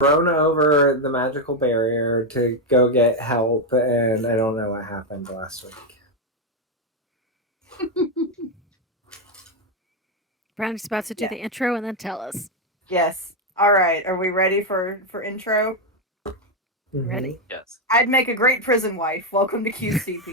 thrown over the magical barrier to go get help, and I don't know what happened last week. Brownie's about to do the intro and then tell us. Yes. All right. Are we ready for intro? Mm-hmm. Ready? Yes. I'd make a great prison wife. Welcome to QCP.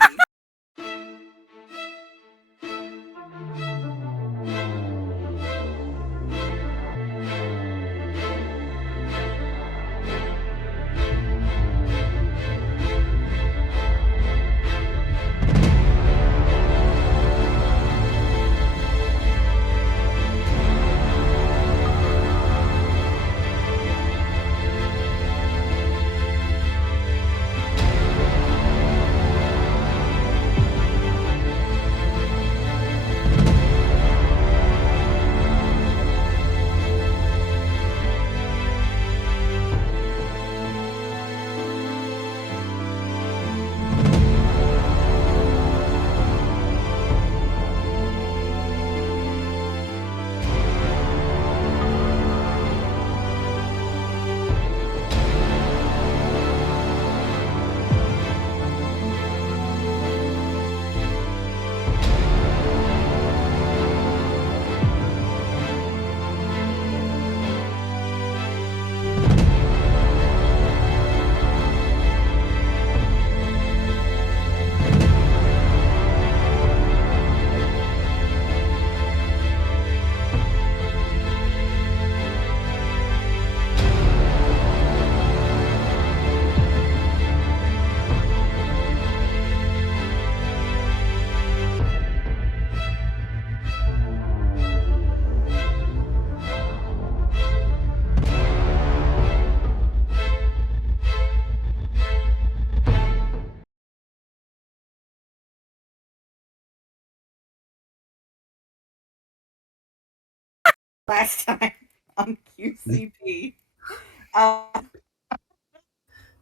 Last time on QCP.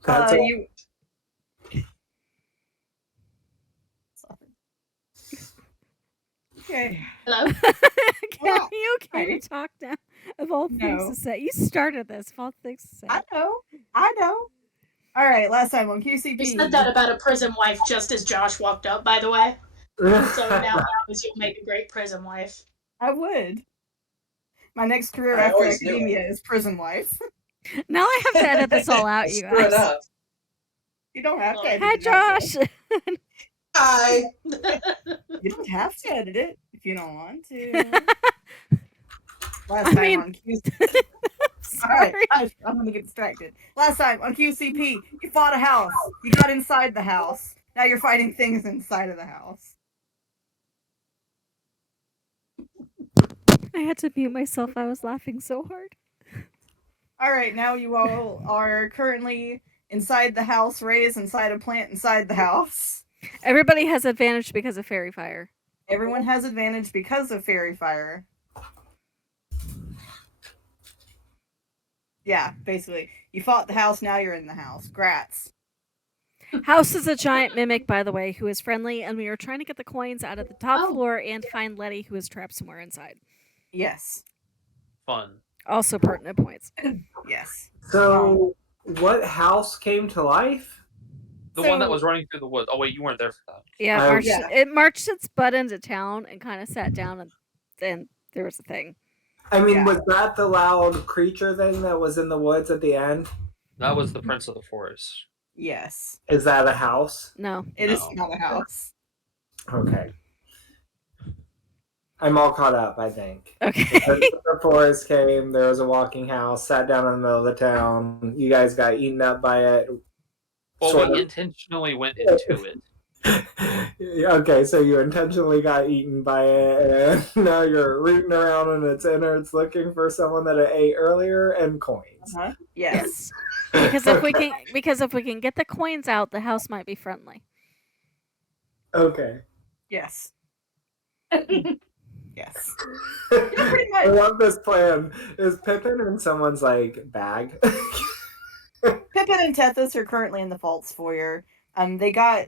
That's you. Okay. Hello? Are you okay to talk now? Of all things No. to say. You started this. Of all things to say. I know. All right, last time on QCP. You said that about a prison wife just as Josh walked up, by the way. So now you'll make a great prison wife. I would. My next career after academia is prison wife. Now I have to edit this all out, you guys. You don't have to edit Hi, it out, Josh. Hi. You don't have to edit it if you don't want to. Last time on QCP. All right, I'm gonna get distracted. Last time on QCP, you fought a house. You got inside the house. Now you're fighting things inside of the house. I had to mute myself. I was laughing so hard. All right, now you all are currently inside the house. Ray is inside a plant inside the house. Everybody has advantage because of fairy fire. Everyone has advantage because of fairy fire. Yeah, basically. You fought the house, now you're in the house. Grats. House is a giant mimic, by the way, who is friendly, and we are trying to get the coins out of the top floor and find Letty, who is trapped somewhere inside. Yes. Fun. Also pertinent points. Yes. So, what house came to life? The one that was running through the woods. Oh, wait, you weren't there for that. Yeah, it marched its butt into town and kind of sat down, and then there was a thing. I mean, was that the loud creature thing that was in the woods at the end? That was the Prince of the Forest. Yes. Is that a house? No. It is not a house. Okay. I'm all caught up, I think. Okay. The forest came, there was a walking house, sat down in the middle of the town. You guys got eaten up by it. Well, we intentionally went into it. Okay, so you intentionally got eaten by it, and now you're rooting around in its innards looking for someone that it ate earlier and coins. Yes. Because if we can get the coins out, the house might be friendly. Okay. Yes. Yes. I love this plan. Is Pippin in someone's bag? Pippin and Tethys are currently in the Vaults foyer. They got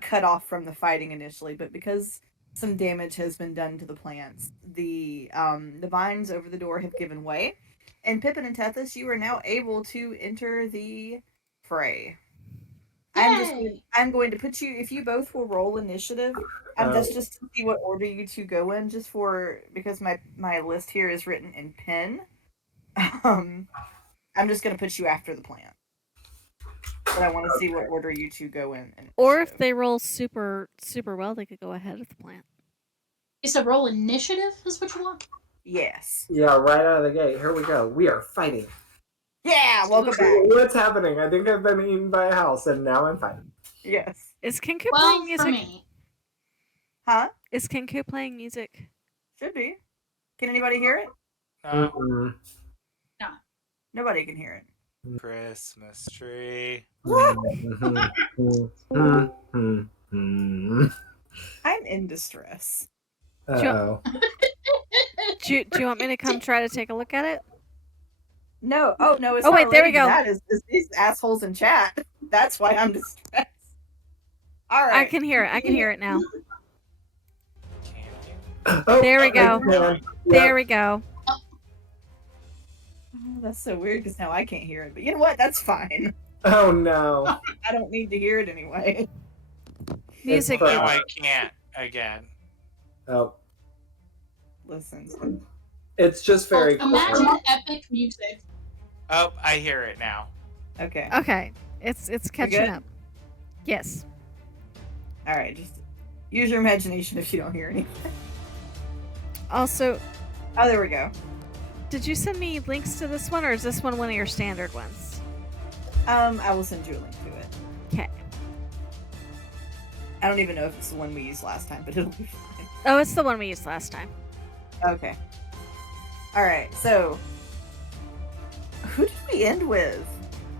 cut off from the fighting initially, but because some damage has been done to the plants, the vines over the door have given way, And Pippin and Tethys, you are now able to enter the fray. I'm going to put you, if you both will roll initiative, that's just to see what order you two go in, just for, because my list here is written in pen. I'm just going to put you after the plant. But I want to see what order you two go in. Or if they roll super, super well, they could go ahead of the plant. You said roll initiative is what you want? Yes. Yeah, right out of the gate. Here we go. We are fighting. Yeah, welcome back. What's happening? I think I've been eaten by a house, and now I'm fighting. Yes. Is Kenku playing music? For me. Huh? Is Kenku playing music? Should be. Can anybody hear it? Mm-hmm. No. Nobody can hear it. Christmas tree. I'm in distress. Uh-oh. Do you want me to come try to take a look at it? No. Oh, no. It's Oh, not wait, there we related to go. That is these assholes in chat. That's why I'm distressed. All right. I can hear it. I can hear it now. Can Oh, There we go. yeah. There we go. Oh, that's so weird because now I can't hear it. But you know what? That's fine. Oh, no. I don't need to hear it anyway. Music. It's Now I can't again. Oh. Listen. It's just very Imagine quick. epic music. Oh, I hear it now. Okay. Okay. It's catching good? up. Yes. All right. Just use your imagination if you don't hear anything. Also, Oh, there we go. did you send me links to this one, or is this one of your standard ones? I will send you a link to it. Okay. I don't even know if it's the one we used last time, but it'll be fine. Oh, it's the one we used last time. Okay. All right. So, who did we end with?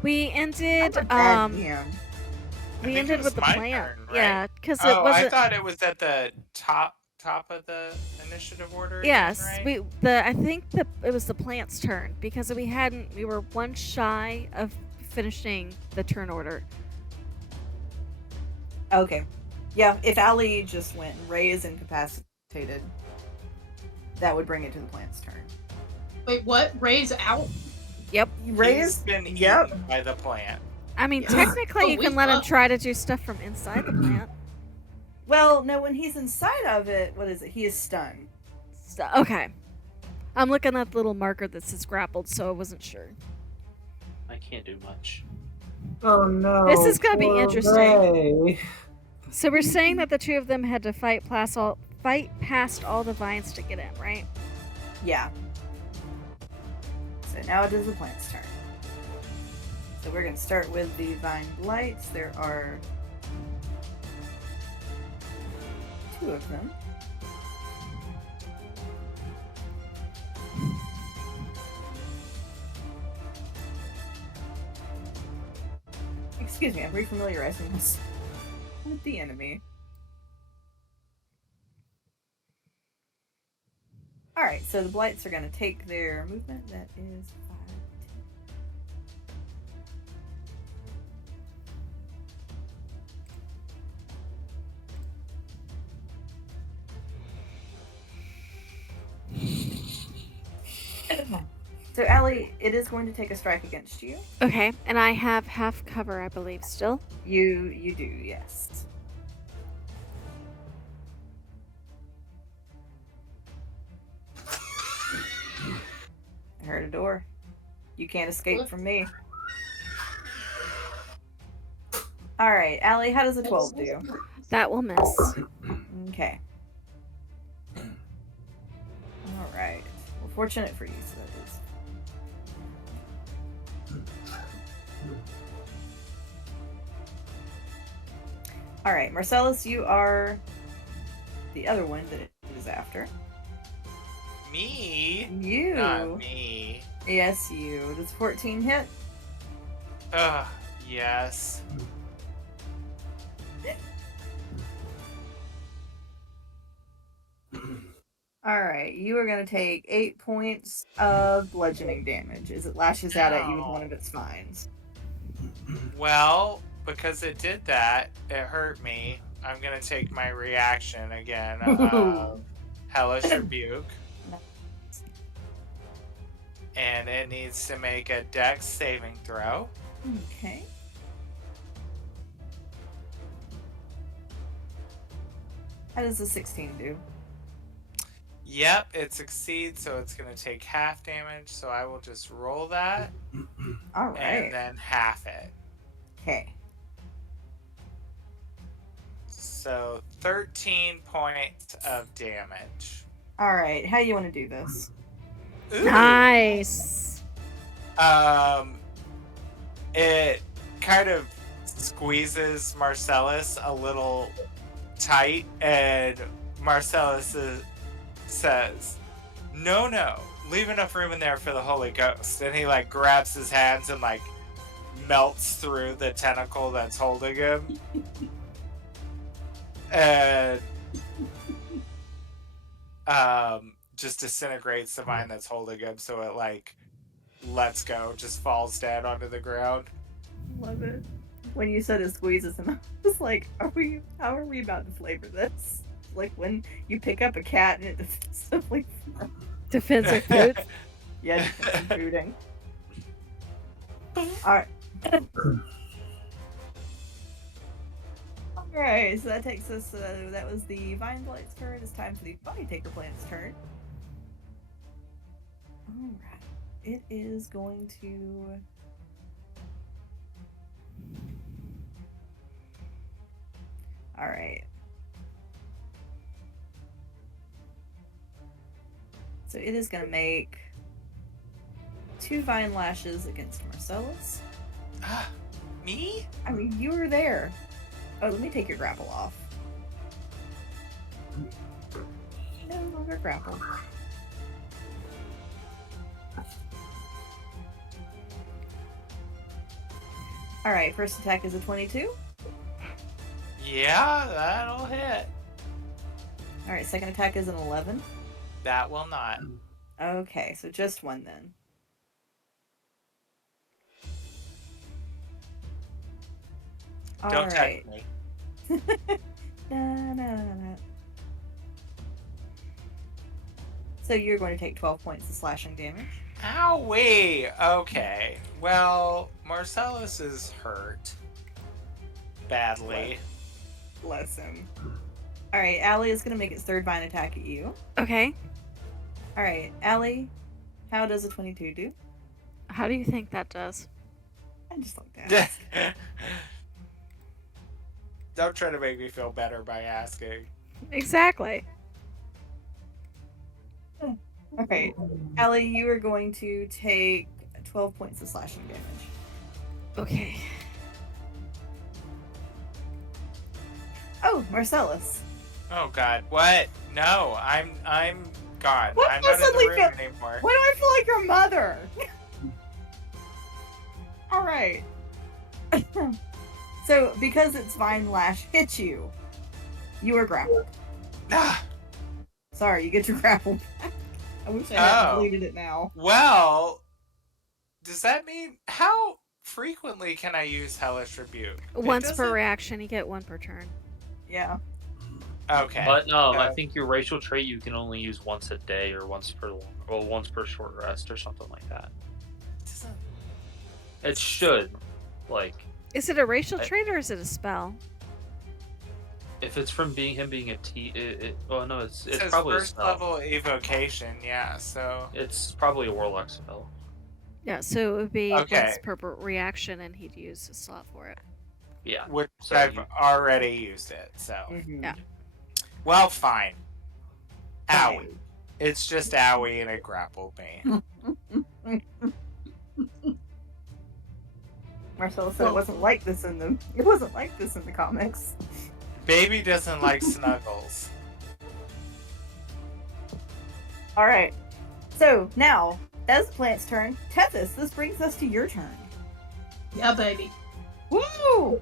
We ended. Yeah. We I think ended it with was the my plant. turn, right? Yeah, because it Oh, I wasn't. thought it was at the top of the initiative order. again, Yes, right? I think it was the plant's turn because we were one shy of finishing the turn order. Okay. Yeah. If Alli just went and Ray is incapacitated, that would bring it to the plant's turn. Wait, what? Ray's out? Yep. Ray He's is. been eaten Yep. by the plant. I mean, Yeah. technically, Oh, you we can let him love- try to do stuff from inside the plant. Well, no. When he's inside of it, what is it? He is stunned. So, okay. I'm looking at the little marker that says grappled, so I wasn't sure. I can't do much. Oh, no. This is gonna be poor interesting. Ray. So we're saying that the two of them had to fight past all the vines to get in, right? Yeah. So now it is the plant's turn. So we're going to start with the vine blights. There are 2 of them. Excuse me, I'm refamiliarizing this with the enemy. Alright, so the blights are going to take their movement. That is 5. So, Alli, it is going to take a strike against you. Okay, and I have half cover, I believe, still. You do, yes. I heard a door. You can't escape from me. Alright, Alli, how does a 12 do? That will miss. Okay. Alright. Well, fortunate for you, so that is. Alright, Marcellus, you are the other one that it is after. Me? You. Not me. Yes, you. Does 14 hit? Ugh, yes. Alright, you are going to take 8 points of bludgeoning damage as it lashes out at you with one of its spines. Well, because it did that, it hurt me. I'm gonna take my reaction again. Hellish Rebuke. And it needs to make a dex saving throw. Okay. How does a 16 do? Yep, it succeeds, so it's going to take half damage. So I will just roll that. All right. And then half it. Okay. So 13 points of damage. All right. How do you want to do this? Ooh. Nice. It kind of squeezes Marcellus a little tight, and Marcellus says, no, leave enough room in there for the Holy Ghost. And he like grabs his hands and like melts through the tentacle that's holding him. And just disintegrates the vine that's holding him, so it like lets go, just falls down onto the ground. Love it. When you said it squeezes him, I was like, how are we about to flavor this? Like when you pick up a cat and it defensively Defensive foods. yeah, defensive fooding. Alright. Alright, so that takes us, that was the Vine Blight's turn. It's time for the Body Taker Plant's turn. Alright. It is going to... Alright. So it is going to make 2 Vine Lashes against Marcellus. Me? I mean, you were there. Oh, let me take your grapple off. No longer grapple. Alright, first attack is a 22. Yeah, that'll hit. Alright, second attack is an 11. That will not. Okay, so just one then. Don't touch Alright. me. No. So you're going to take 12 points of slashing damage. Owie! Okay. Well, Marcellus is hurt. Badly. Bless him. Alright, Alli is going to make its third vine attack at you. Okay. Alright, Alli, how does a 22 do? How do you think that does? I just like that. Don't try to make me feel better by asking. Exactly. Okay, Alli, you are going to take 12 points of slashing damage. Okay. Oh, Marcellus. Oh God! What? No, I'm gone. What? I'm I not in suddenly the room anymore. Why do I feel like your mother? Alright. So, because its Vine Lash hits you, you are grappled. Ah, Sorry, you get your grapple back. I wish I hadn't deleted it now. well, does that mean how frequently can I use Hellish Rebuke? It Once per doesn't- reaction, you get one per turn. Yeah. Okay. But no, I Uh, think your racial trait you can only use once a day or once per short rest or something like that. doesn't- It should, like, Is it a racial I- trait or is it a spell? if it's from him being a T. Well, no, it's It says probably a first spell. level evocation. Yeah. So. It's probably a warlock spell. Yeah, so it would be Okay. once per reaction, and he'd use a slot for it. Yeah. Which So I've you- already used it. So. Mhm. Yeah. Well, fine. Owie. Fine. It's just owie and it grappled me. Marcellus said it wasn't like this in the comics. Baby doesn't like snuggles. Alright. So, now, as the plant's turn, Tethys, this brings us to your turn. Yeah, baby. Woo!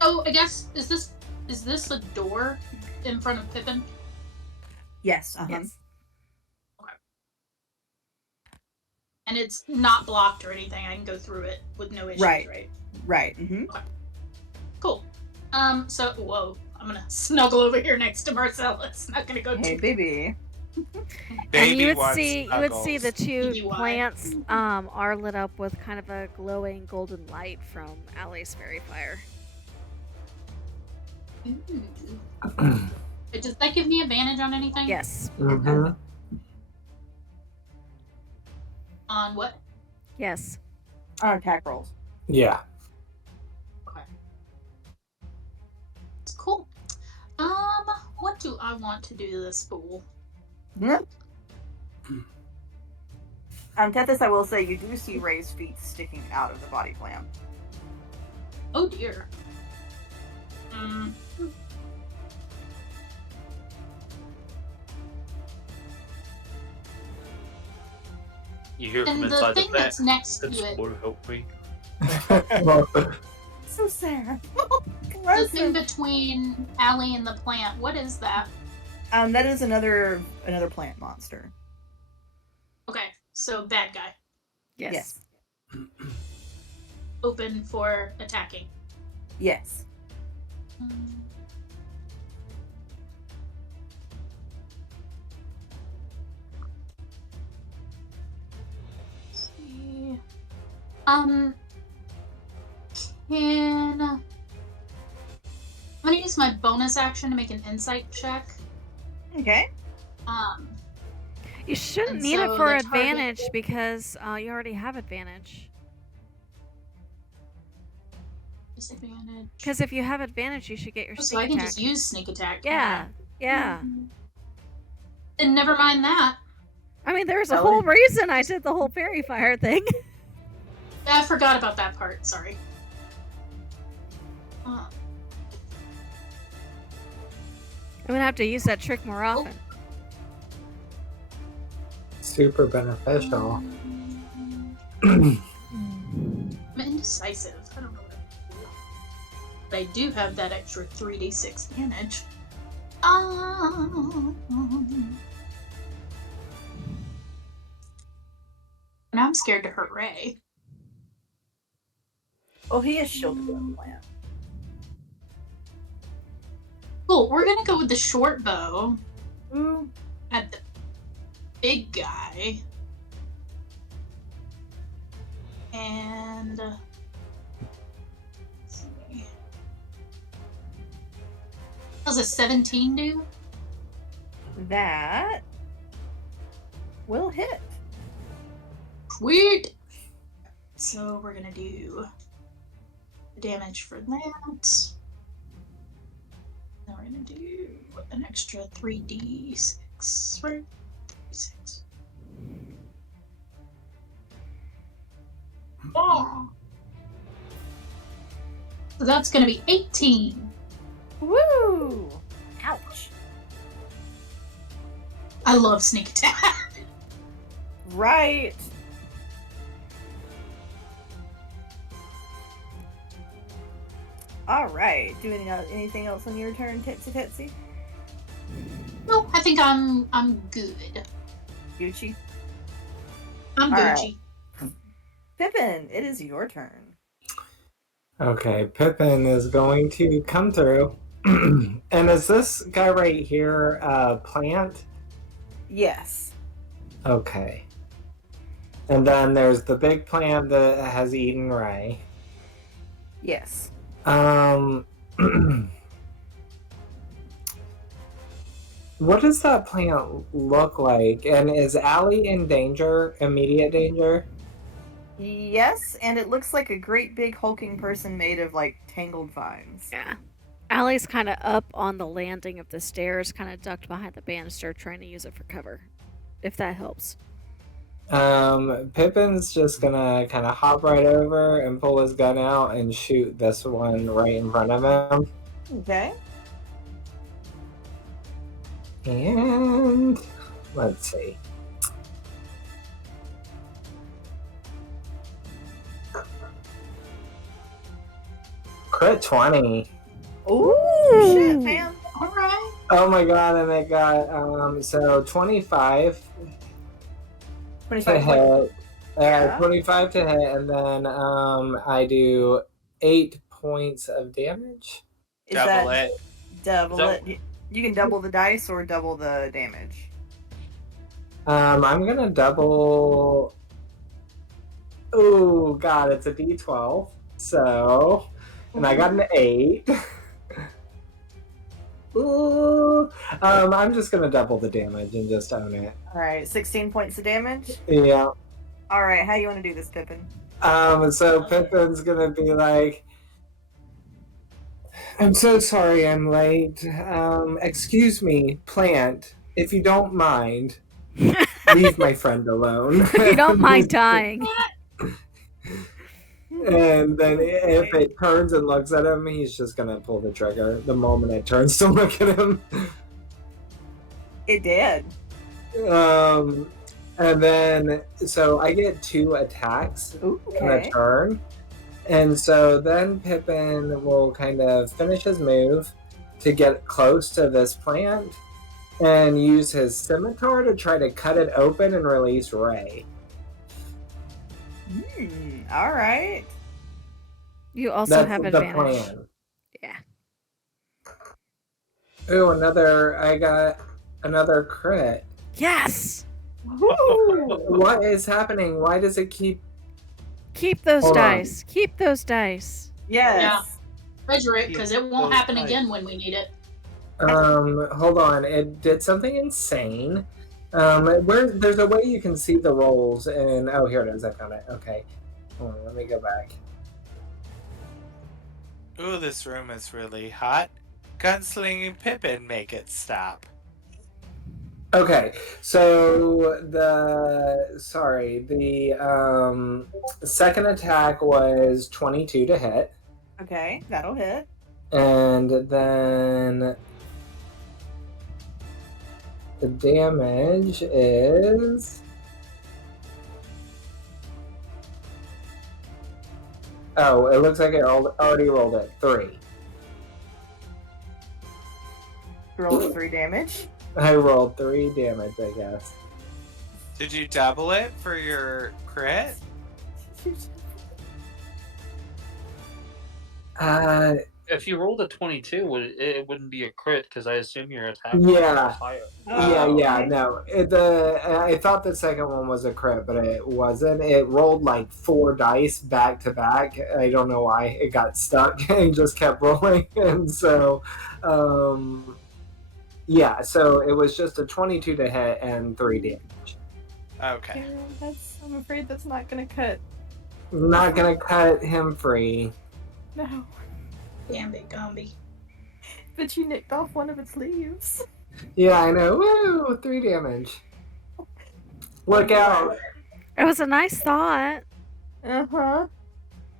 Oh, I guess is this a door in front of Pippin? Yes, Yes. And it's not blocked or anything. I can go through it with no issues, Right. right? Right. Mm-hmm. Cool. So whoa. I'm gonna snuggle over here next to Marcellus. Not gonna go Hey, too. baby. And you would wants see the two BBY. plants are lit up with kind of a glowing golden light from Alli's fairy fire. Ooh. Does that give me advantage on anything? Yes. Mm-hmm. On what? Yes. On attack rolls. Yeah. Okay. It's cool. What do I want to do to this fool? Tethys, I will say you do see Ray's feet sticking out of the body plant. Oh dear. You hear from And the inside the thing plant. that's next to That's it, Lord help me. So sad. the thing between Alli and the plant, what is that? That is another plant monster. Okay, so bad guy. Yes. Open for attacking. Yes. Let's see. I'm gonna use my bonus action to make an insight check. Okay. You shouldn't And need so it for the advantage target- because you already have advantage. Disadvantage. Because if you have advantage, you should get your Oh, sneak so I can attack. just use sneak attack. Yeah. Yeah. And never mind that. I mean, there's a That whole would- reason I did the whole fairy fire thing. Yeah, I forgot about that part. Sorry. I'm gonna have to use that trick more often. Super beneficial. I'm indecisive. I don't know what to do. But I do have that extra 3d6 damage. Now I'm scared to hurt Ray. Oh, he is shielded with the plant. Cool, we're gonna go with the short bow Ooh. at the big guy. And let's see. How's a 17 do? That will hit. Sweet! So we're gonna do the damage for that. Then we're gonna do an extra 3d6, right? 3d6. Oh! So that's gonna be 18. Woo! Ouch. I love sneak attack. Right. All right. Do anything else on your turn, Tetsy? No, I think I'm good. Gucci. I'm All right. Gucci. Pippin, it is your turn. Okay, Pippin is going to come through. And is this guy right here a plant? Yes. Okay. And then there's the big plant that has eaten Ray. Yes. What does that plant look like? And is Alli in danger? Immediate danger? Yes, and it looks like a great big hulking person made of like tangled vines. Yeah. Allie's kind of up on the landing of the stairs, kind of ducked behind the banister, trying to use it for cover. If that helps. Pippin's just gonna kind of hop right over and pull his gun out and shoot this one right in front of him. Okay. And let's see. Crit 20. Ooh, shit, man. Alright. Oh my god, and it got so 25 to 25 hit. Yeah. 25 to hit, and then I do 8 points of damage. Is Double that it. Double So- it. You can double the dice or double the damage. I'm gonna double. Oh God, it's a D12. So, and I got an 8. Ooh. I'm just gonna double the damage and just own it. All right, 16 points of damage. Yeah. All right, how you want to do this, Pippin? So Pippin's gonna be like, I'm so sorry I'm late. Excuse me, plant, if you don't mind, leave my friend alone. If you don't mind dying. And then if it turns and looks at him, he's just gonna pull the trigger the moment it turns to look at him. It did. And then, so I get 2 attacks in a Okay. turn. And so then Pippin will kind of finish his move to get close to this plant and use his scimitar to try to cut it open and release Ray. All right. You also That's have the advantage. plan. Yeah. Ooh, I got another crit. Yes. What is happening? Why does it keep... Keep those Hold on. dice. Keep those dice. Yes. Yeah. Treasure it, because it won't Those happen dice. again when we need it. Hold on. It did something insane. There's a way you can see the rolls, and oh, here it is. I found it. Okay, hold on. Let me go back. Ooh, this room is really hot. Gunslinging Pippin, make it stop. Okay, so the second attack was 22 to hit, Okay, that'll hit. and then the damage is... Oh, it looks like it already rolled at 3. Roll 3 damage. I rolled 3 damage, I guess. Did you double it for your crit? If you rolled a 22, it wouldn't be a crit because I assume your attack Yeah. was higher. Oh, No. I thought the second one was a crit, but it wasn't. It rolled like 4 dice back to back. I don't know why. It got stuck and just kept rolling. And so, yeah, so it was just a 22 to hit and 3 damage. Okay. I'm afraid that's not gonna cut. Not gonna cut him free. No. Damn it, Gumby. But you nicked off one of its leaves. Yeah, I know. Woo! 3 damage. Look out. It was a nice thought. Uh-huh.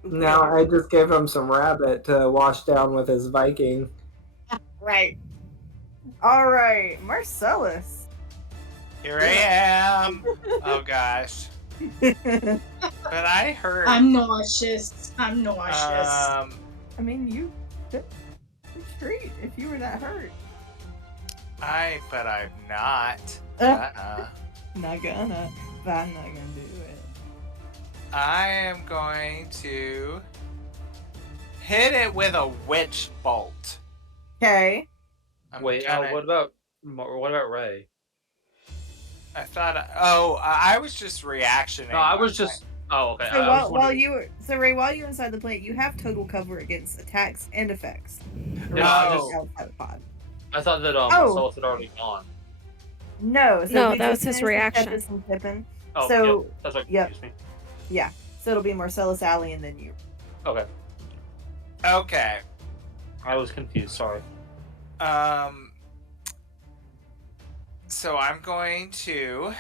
Now I just gave him some rabbit to wash down with his Viking. Right. Alright, Marcellus. Here I am. Oh gosh. But I hurt. I'm nauseous. I'm nauseous. I mean, you're straight if you were that hurt. But I'm not. Not gonna. I'm not gonna do it. I am going to hit it with a witch bolt. Okay. Wait, what about Ray? I thought. I was just reactioning. No, I was just. Oh, okay. So I was wondering- Ray, while you're inside the plant, you have total cover against attacks and effects. Yeah, I No. Outside the pod. I thought that Oh. Marcellus had already gone. No, so No, we that was just his finished with reaction. Tethys and Pippin. Oh, So, yep. That's what yep. confused me. Yeah. So it'll be Marcellus, Alli, and then you. Okay. Okay. I was confused. Sorry. So I'm going to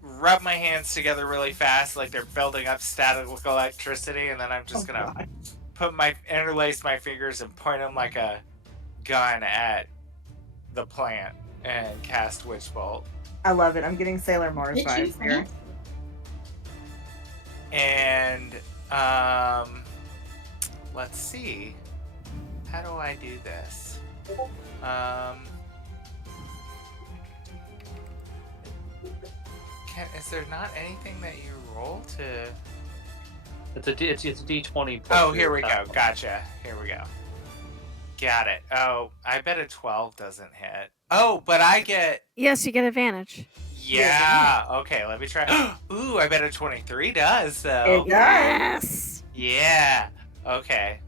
rub my hands together really fast, like they're building up static electricity, and then I'm just gonna interlace my fingers and point them like a gun at the plant and cast Witch Bolt. I love it. I'm getting Sailor Mars Did you vibes here. And let's see. How do I do this? Is there not anything that you roll to? It's a D20. Oh, here we go. Gotcha. Here we go. Got it. Oh, I bet a 12 doesn't hit. Oh, but I get... Yes, you get advantage. Yeah. Okay, let me try. Ooh, I bet a 23 does, though. It does. Yes. Yeah. Okay.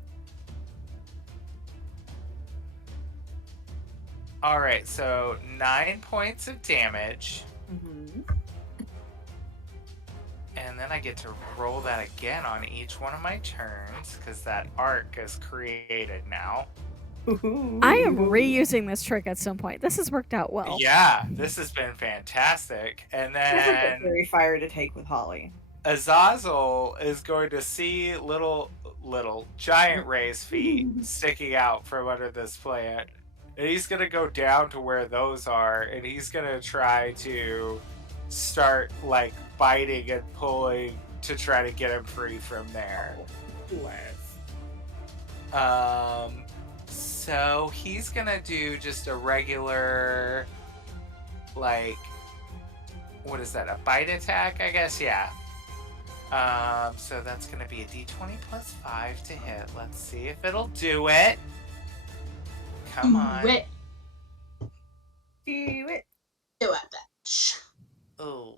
All right, so 9 points of damage. Mhm. And then I get to roll that again on each one of my turns because that arc is created now. I am reusing this trick at some point. This has worked out well. Yeah, this has been fantastic. And It's a bit then very fire to take with Holly. Azazel is going to see little giant Ray's feet sticking out from under this plant. And he's going to go down to where those are, and he's going to try to start, like, biting and pulling to try to get him free from there. So he's going to do just a regular, like, what is that, a bite attack, I guess? Yeah. So that's going to be a d20 plus 5 to hit. Let's see if it'll do it. Come on. Wait. Do it. Do it, bitch. Ooh.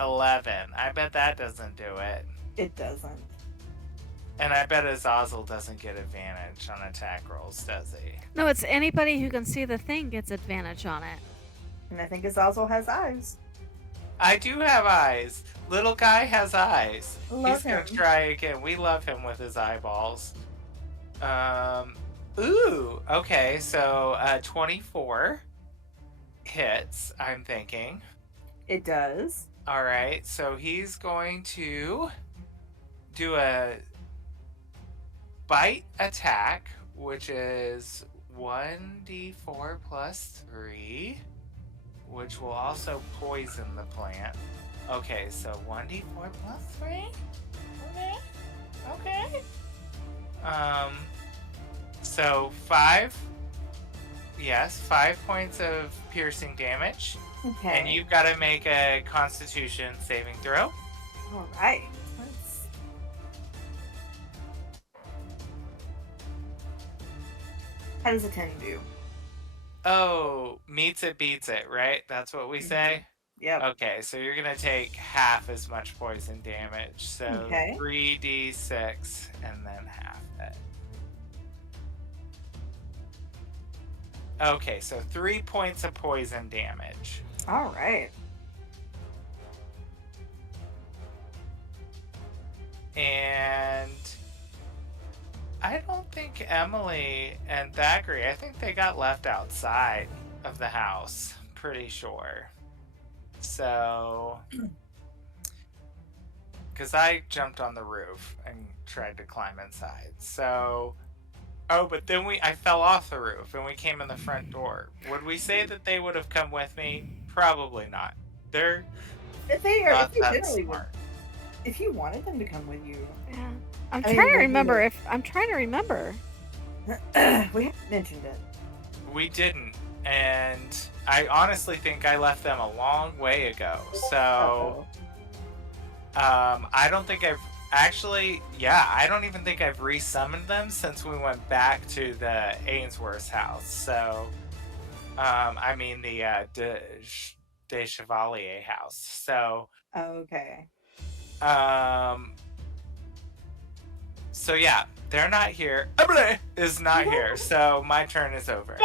11. I bet that doesn't do it. It doesn't. And I bet Azazel doesn't get advantage on attack rolls, does he? No, it's anybody who can see the thing gets advantage on it. And I think Azazel has eyes. I do have eyes. Little guy has eyes. Love He's gonna him. try again. We love him with his eyeballs. Ooh. Okay, so 24 hits, I'm thinking. It does. All right, so he's going to do a bite attack, which is 1d4 plus 3, which will also poison the plant. Okay, so 1d4 plus 3? Okay. So 5 points of piercing damage. Okay. And you've got to make a Constitution saving throw. All right. Let's... How does a 10 do? Oh, meets it, beats it, right? That's what we say? Yep. Okay, so you're going to take half as much poison damage. So Okay. 3d6 and then half it. Okay, so 3 points of poison damage. All right. And I don't think Emily and Thackeray, I think they got left outside of the house, pretty sure. So, because I jumped on the roof and tried to climb inside. So, oh, but then I fell off the roof and we came in the front door. Would we say that they would have come with me? Probably not. They're If they are, not if they that generally would, smart. if you wanted them to come with you, Yeah. I'm I mean, trying to we remember do. if I'm trying to remember. we haven't mentioned it. We didn't, and I honestly think I left them a long way ago. So, I don't think I've actually, I don't even think I've resummoned them since we went back to the Ainsworth's house. So, I mean the de Chevalier house. So, Okay. so yeah, they're not here. Emily is not here. So my turn is over.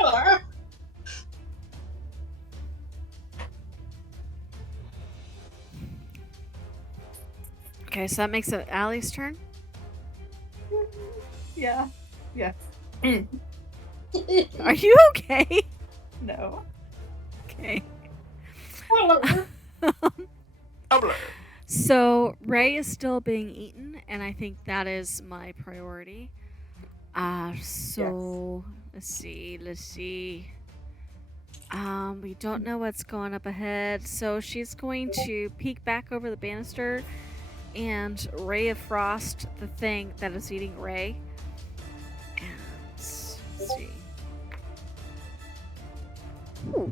Okay, so that makes it Allie's turn. Yeah. Yes. Are you okay? No. Okay. Emily. So Ray is still being eaten, and I think that is my priority. So let's see. We don't know what's going up ahead, so she's going to peek back over the banister and Ray of Frost the thing that is eating Ray. And let's see. Ooh.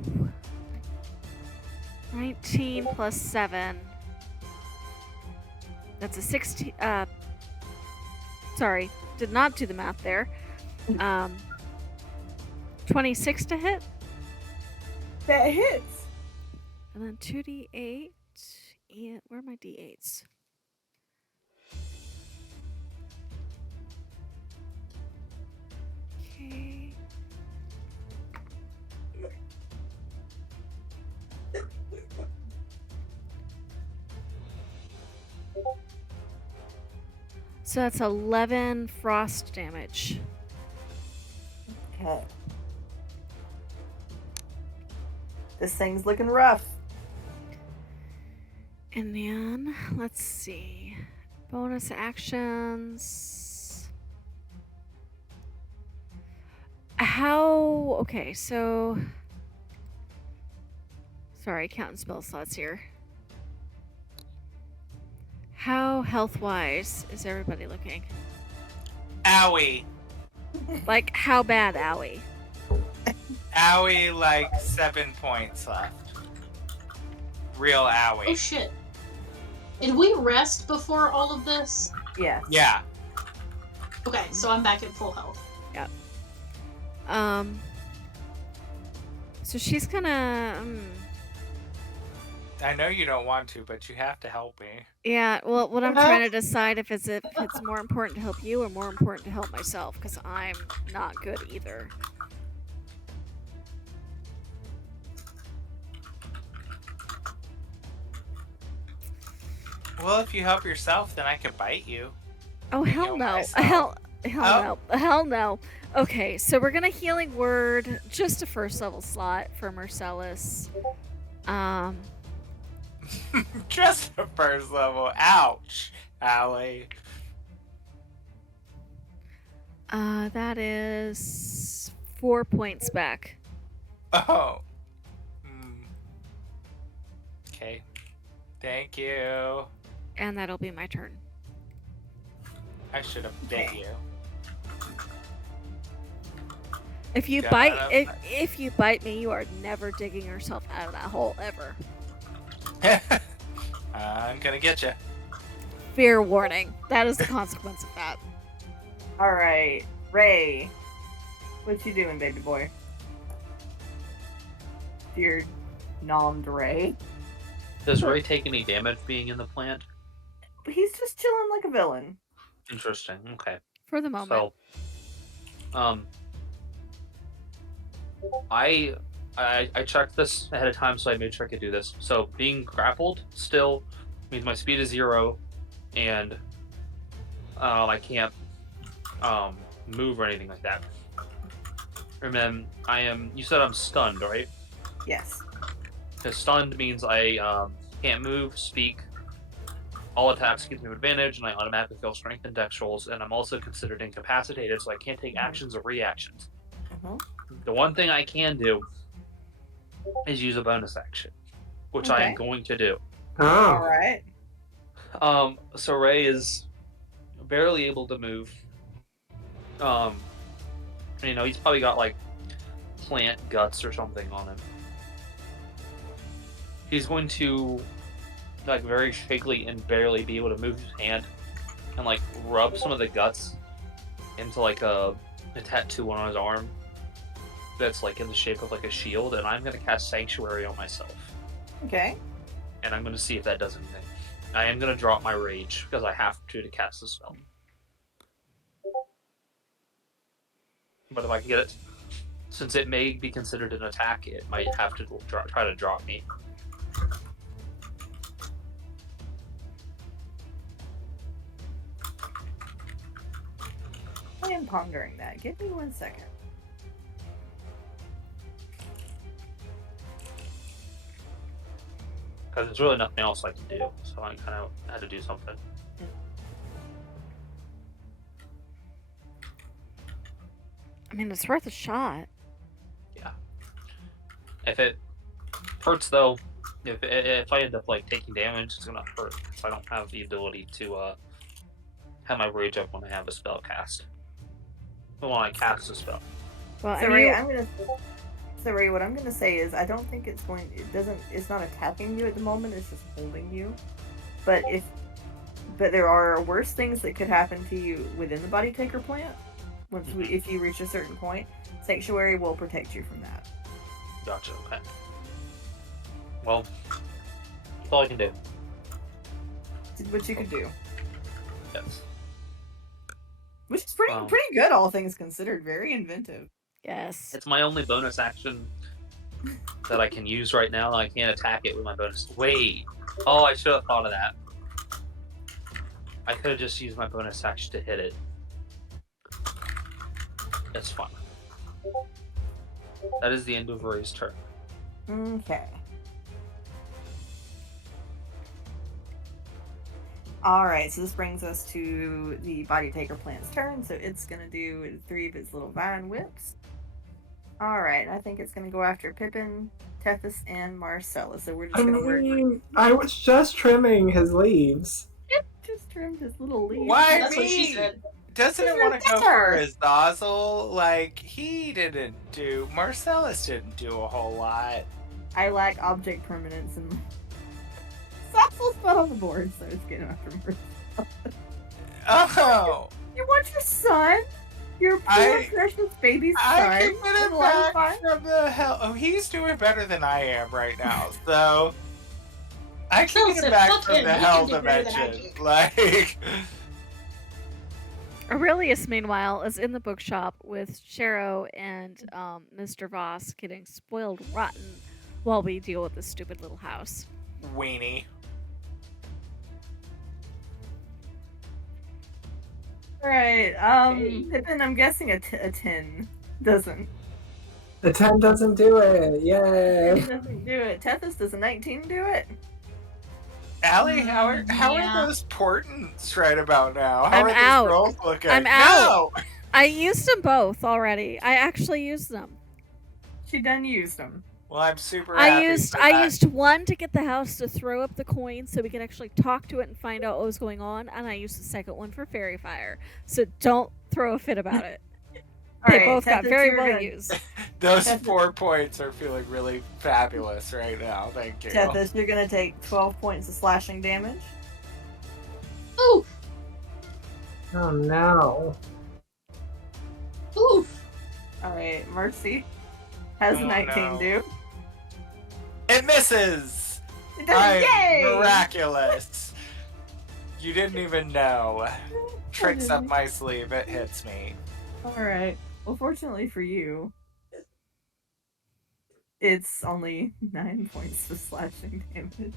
19 plus 7. That's a 16. Sorry, did not do the math there. 26 to hit. That hits. And then 2d8. And where are my d8s? Okay. So that's 11 frost damage. Okay. This thing's looking rough. And then, let's see. Bonus actions. Okay, so... Sorry, counting spell slots here. How health-wise is everybody looking? Owie. Like, how bad, owie? Owie, like 7 points left. Real Oh owie. shit. Did we rest before all of this? Yes. Yeah. Okay, so I'm back at full health. Yep. So she's gonna... I know you don't want to, but you have to help me. Yeah, well, what I'm trying to decide if it's more important to help you or more important to help myself, because I'm not good either. Well, if you help yourself, then I can bite you. Oh, hell Heal no. myself. Hell no. Hell no. Okay, so we're gonna Healing Word, just a first level slot for Marcellus. Just the first level. Ouch, Allie. That is 4 points back. Oh. Okay. Thank you. And that'll be my turn. I should have bit you. If you if you bite me, you are never digging yourself out of that hole ever. I'm gonna get you. Fair warning. That is the consequence of that. All right, Ray. What you doing, baby boy? Dear nommed Ray. Does Ray take any damage being in the plant? He's just chilling like a villain. Interesting. Okay. For the moment. So, I checked this ahead of time, so I made sure I could do this. So being grappled still means my speed is 0, and I can't move or anything like that. And then you said I'm stunned, right? Yes. Because stunned means I can't move, speak. All attacks give me advantage, and I automatically feel strength and dex rolls, and I'm also considered incapacitated, so I can't take actions or reactions. The one thing I can do is use a bonus action, which I am going to do. All right. So Ray is barely able to move. He's probably got like plant guts or something on him. He's going to like very shakily and barely be able to move his hand and like rub some of the guts into like a tattoo on his arm that's like in the shape of like a shield, and I'm gonna cast Sanctuary on myself. Okay. And I'm gonna see if that does anything. I am gonna drop my rage because I have to cast the spell. But if I can get it, since it may be considered an attack, it might have to try to drop me. I am pondering that. Give me 1 second. Because there's really nothing else I can do, so I kind of had to do something. I mean, it's worth a shot. Yeah. If it hurts, though, if I end up like taking damage, it's gonna hurt. Because I don't have the ability to have my rage up when I have a spell cast. When I cast a spell. Well, So Ray, Ray, what I'm gonna say is I don't think it's not attacking you at the moment, it's just holding you. But if but there are worse things that could happen to you within the body taker plant. If you reach a certain point, Sanctuary will protect you from that. Gotcha. Okay. Well, that's all I can do. Did what you could do. Yes. Which is pretty good, all things considered. Very inventive. Yes. It's my only bonus action that I can use right now. I can't attack it with my bonus. Wait. Oh, I should have thought of that. I could have just used my bonus action to hit it. That's fine. That is the end of Rory's turn. Okay. Alright, so this brings us to the body taker plant's turn. So it's going to do 3 of its little vine whips. Alright, I think it's going to go after Pippin, Tethys, and Marcellus. So we're just going to work. I was just trimming his leaves. Just trimmed his little leaves. Why That's me? what she said. Doesn't it You're want to go for there. his nozzle? Like, Marcellus didn't do a whole lot. I lack object permanence and Saxel's not on the board, so it's getting after Marcellus. Oh! You want your son? Your poor precious baby son? I can get him in one back from the hell. Oh, he's doing better than I am right now, so I can get him back from the hell dimension. Like, Aurelius, meanwhile, is in the bookshop with Shero and Mr. Voss getting spoiled rotten while we deal with this stupid little house. weenie. Alright, Pippin, I'm guessing a 10 doesn't. The 10 doesn't do it. Yay. It doesn't do it. Tethys, does a 19 do it? Allie, how are Yeah. those portents right about now? How I'm are out. these rolls looking? I'm out. I used them both already. I actually used them. She done used them. Well, I'm super happy. I used one to get the house to throw up the coin so we could actually talk to it and find out what was going on, and I used the second one for fairy fire. So don't throw a fit about it. They both got very well used. Those 4 points are feeling really fabulous right now. Thank you. Tethys, you're gonna take 12 points of slashing damage. Oof. Oh no. Oof. Alright, Mercy. How's a 19 no. do? It misses! It does, yay! I'm miraculous. You didn't even know. Tricks up my sleeve, it hits me. Alright. Well, fortunately for you, it's only 9 points of slashing damage.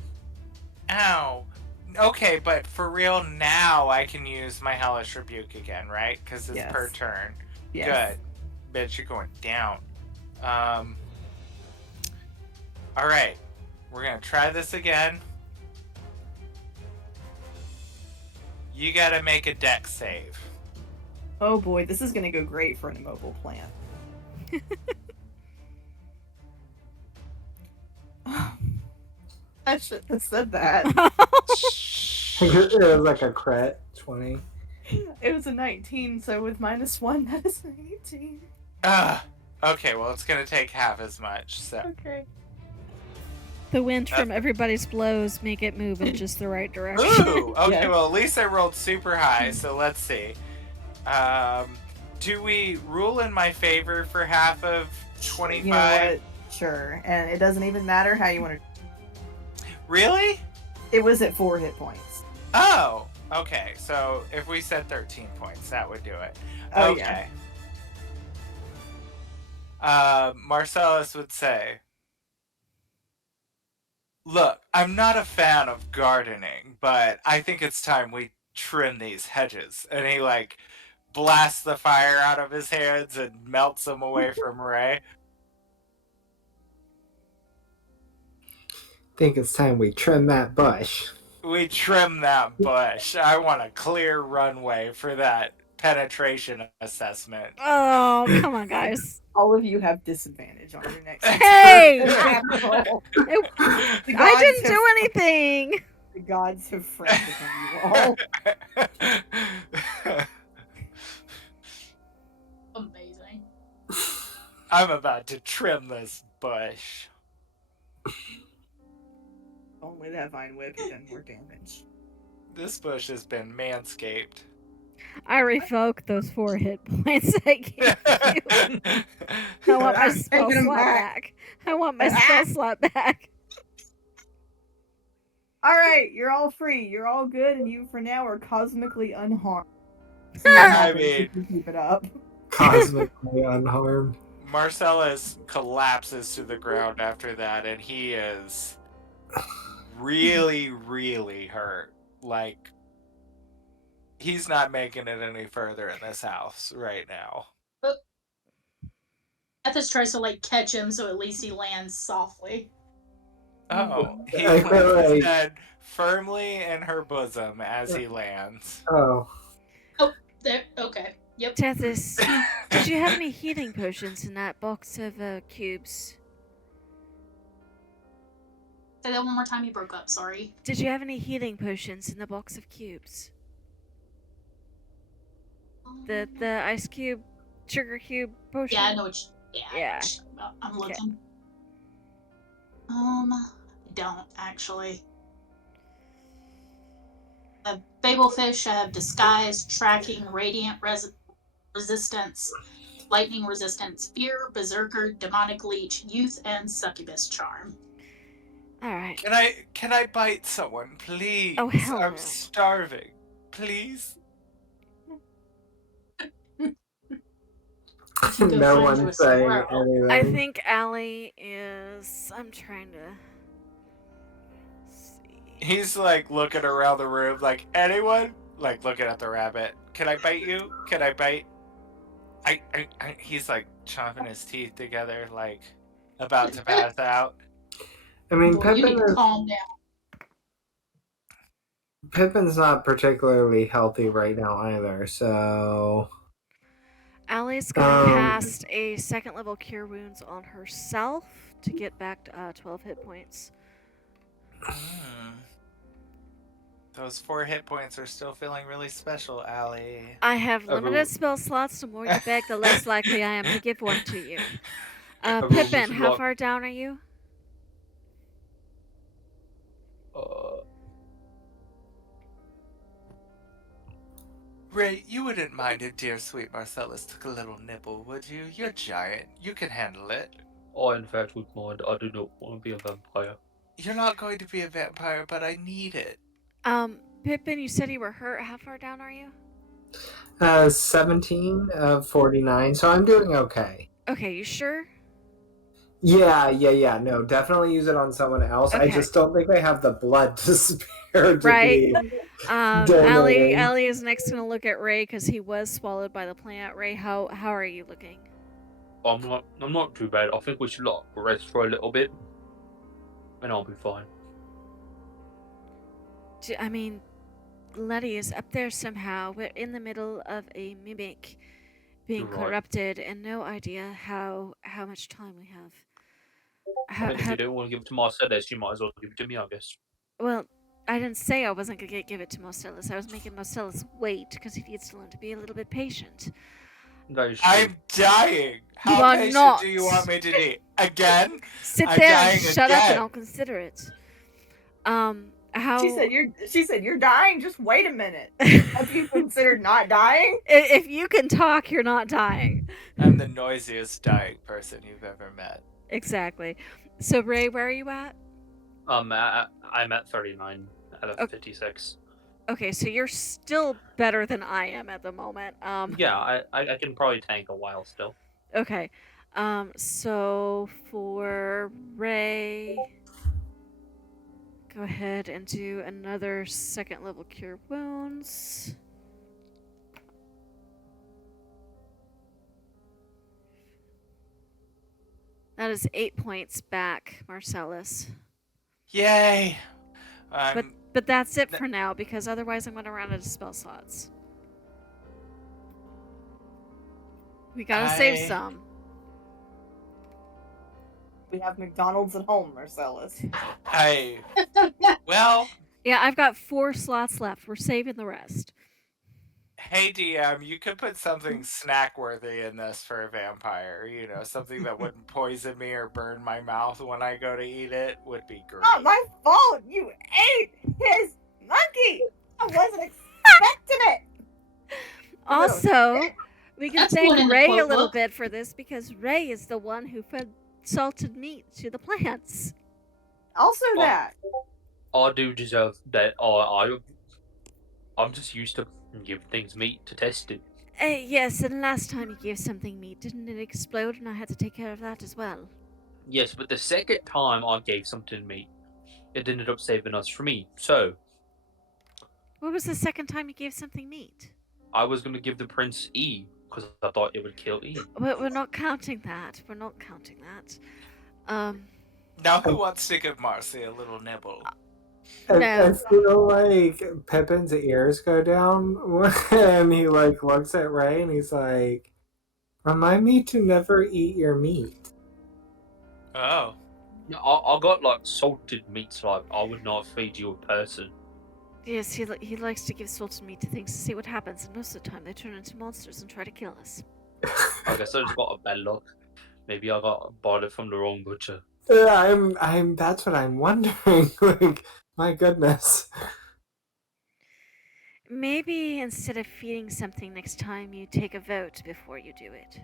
Ow. Okay, but for real, now I can use my Hellish Rebuke again, right? Because it's Yes. per turn. Yes. Good. Bitch, you're going down. Alright. We're gonna try this again. You gotta make a dex save. Oh boy, this is gonna go great for an immobile plant. I shouldn't have said that. It was like a crit. 20. It was a 19, so with -1, that is an 18. Okay, well, it's gonna take half as much, so. Okay. The wind from everybody's blows make it move in just the right direction. Ooh! Okay, Yeah. well, at least I rolled super high, so let's see. Do we rule in my favor for half of 25? You know what? Sure. And it doesn't even matter how you want to. Really? It was at 4 hit points. Oh! Okay, so if we said 13 points, that would do it. Oh, Okay. Marcellus would say, "Look, I'm not a fan of gardening, but I think it's time we trim these hedges." And he, like, blasts the fire out of his hands and melts them away from Ray. Think it's time we trim that bush. We trim that bush. I want a clear runway for that penetration assessment. Oh, come on, guys. All of you have disadvantage on your next. Hey! roll. It- The I gods didn't have- do anything. The gods have frowned upon you all. Amazing. I'm about to trim this bush. Only that vine whip had done more damage. This bush has been manscaped. I revoke those 4 hit points I gave you. I want my I'm spell taking 'em slot back. back. I want my spell slot back. All right, you're all free. You're all good, and you, for now, are cosmically unharmed. I mean, if you keep it up. Cosmically unharmed. Marcellus collapses to the ground after that, and he is really, really hurt. Like, he's not making it any further in this house right now. Tethys tries to like catch him, so at least he lands softly. Oh, he I feel puts his like- head firmly in her bosom as he lands. Oh. There. Okay. Yep. Tethys, did you have any healing potions in that box of cubes? Say that one more time. You broke up. Sorry. Did you have any healing potions in the box of cubes? The ice cube, sugar cube potion? Yeah, I know what. Yeah. I know Yeah. what you're talking about. I'm Okay. looking. I don't actually. I have Babelfish. I have Disguise, Tracking, Radiant Resistance, Lightning Resistance, Fear, Berserker, Demonic Leech, Youth, and Succubus Charm. Alright. Can I bite someone, please? Oh, hell I'm no. starving. Please? Go No find one's you a saying sombrero. anything. I think Alli is... I'm trying to... see. He's like looking around the room, like, anyone? Like looking at the rabbit. Can I bite you? Can I bite? He's like chomping his teeth together, like about to pass out. I mean, Boy, you need to calm down. Pippin's not particularly healthy right now either, so... Alli's going to cast a 2nd level Cure Wounds on herself to get back to 12 hit points. Those 4 hit points are still feeling really special, Alli. I have limited Everyone- spell slots. The more you beg, the less likely I am to give one to you. Everyone Pippin, just how look. far down are you? Ray, you wouldn't mind if dear sweet Marcellus took a little nibble, would you? You're giant. You can handle it. I, in fact, would mind. I do not want to be a vampire. You're not going to be a vampire, but I need it. Pippin, you said you were hurt. How far down are you? 17 of 49, so I'm doing okay. Okay, you sure? Yeah. No, definitely use it on someone else. I Okay. just don't think I have the blood to spare to Right. be Alli donating. is next going to look at Ray because he was swallowed by the plant. Ray, how are you looking? I'm not too bad. I think we should rest for a little bit, and I'll be fine. I mean, Letty is up there somehow. We're in the middle of a mimic being You're right. corrupted, and no idea how much time we have. I think if you don't want to give it to Marcellus, you might as well give it to me, I guess. Well, I didn't say I wasn't going to give it to Marcellus. I was making Marcellus wait because he needs to learn to be a little bit patient. That is true. I'm dying. You How are patient not. do you want me to be? Again? Sit I'm there and dying shut up, again. and I'll consider it. How? She said you're dying. Just wait a minute. Have you considered not dying? If you can talk, you're not dying. I'm the noisiest dying person you've ever met. Exactly. So Ray, where are you at? I'm at 39 out of 56. Okay, so you're still better than I am at the moment. Yeah, I can probably tank a while still. Okay. So for Ray, go ahead and do another 2nd level Cure Wounds. That is 8 points back, Marcellus. Yay! But that's it for now, because otherwise I'm going to run out of spell slots. We gotta save some. We have McDonald's at home, Marcellus. Well, Yeah, I've got 4 slots left. We're saving the rest. hey DM, you could put something snack-worthy in this for a vampire. You know, something that wouldn't poison me or burn my mouth when I go to eat it would be great. Not my fault. You ate his monkey. I wasn't expecting it. Also, we can That's going in thank the Ray a quote little book. bit for this because Ray is the one who fed salted meat to the plants. Also that. I do deserve that. I'm just used to giving things meat to test it. Yes, and last time you gave something meat, didn't it explode and I had to take care of that as well? Yes, but the second time I gave something meat, it ended up saving us from me. So What was the second time you gave something meat? I was going to give the prince E because I thought it would kill E. We're not counting that. We're not counting that. Now who wants to give Marcy a little nibble? I No. feel like Pippin's ears go down when he like looks at Ray and he's like, "Remind me to never eat your meat." Oh. I got like salted meats. Like I would not feed you a person. Yes, he likes to give salted meat to things to see what happens, and most of the time they turn into monsters and try to kill us. I guess I just got a bad luck. Maybe I bought it from the wrong butcher. Yeah, I'm. That's what I'm wondering. Like, my goodness. Maybe instead of feeding something next time, you take a vote before you do it.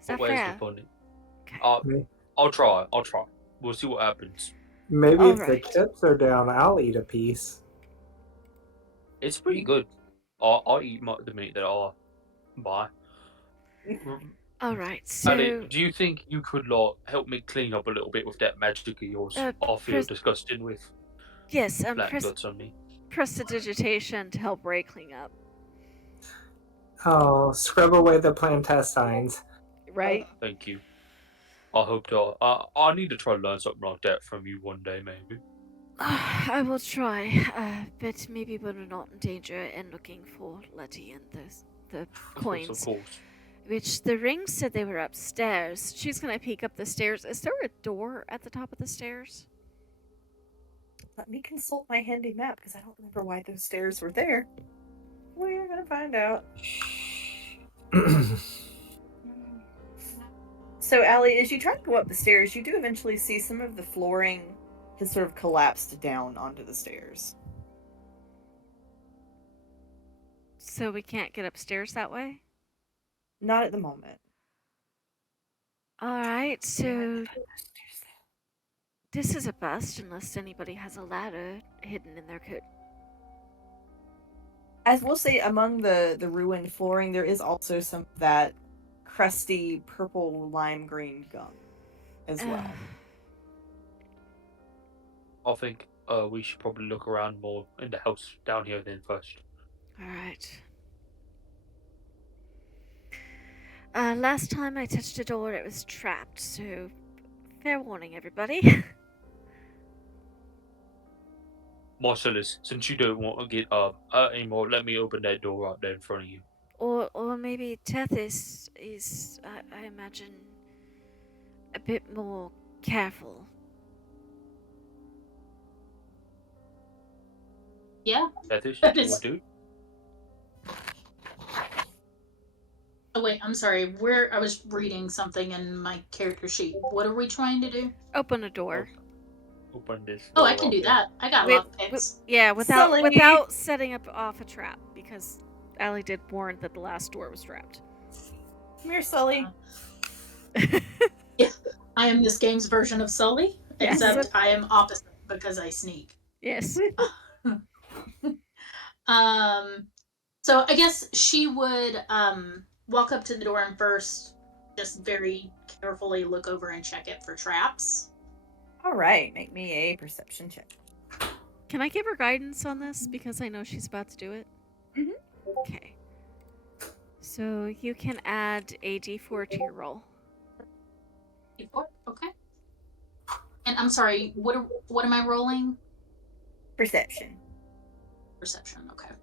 Is that Where's fair? the funny? Okay. I'll try. We'll see what happens. Maybe if Alright. the chips are down, I'll eat a piece. It's pretty good. I'll eat the meat that I buy. Alright, so... Alli, do you think you could help me clean up a little bit with that magic of yours? I feel disgusting with yes, black guts on me. prestidigitation to help Ray clean up. Oh, scrub away the plantestines. Right? Thank you. I hope to. I need to try to learn something like that from you one day, maybe. I will try, but maybe we're not in danger in looking for Letty and the coins. Of course. Which the ring said they were upstairs. She's gonna peek up the stairs. Is there a door at the top of the stairs? Let me consult my handy map because I don't remember why those stairs were there. We're gonna find out. So, Alli, as you try to go up the stairs, you do eventually see some of the flooring has sort of collapsed down onto the stairs. So we can't get upstairs that way? Not at the moment. Alright, so this is a bust unless anybody has a ladder hidden in their coat. As we'll say, among the ruined flooring, there is also some of that crusty purple lime green gum as well. I think we should probably look around more in the house down here then first. Alright. Last time I touched a door, it was trapped, so fair warning, everybody. Marcellus, since you don't want to get anymore, let me open that door up there in front of you. Or maybe Tethys is, I imagine, a bit more careful. Yeah. Tethys, That you is- want to do? Oh wait, I'm sorry. I was reading something in my character sheet. What are we trying to do? Open a door. Open this. Oh, I door can up do there. that. I got Wait, lockpicks. Yeah, without Silly. setting up off a trap, because Alli did warn that the last door was trapped. Come here, Sully. I am this game's version of Sully, Yes. except I am opposite because I sneak. Yes. So I guess she would walk up to the door and first just very carefully look over and check it for traps. All right, make me a perception check. Can I give her guidance on this? Because I know she's about to do it. Mhm. Okay. So you can add a d4 to your roll. Okay. And I'm sorry, what am I rolling? Perception. Perception, okay.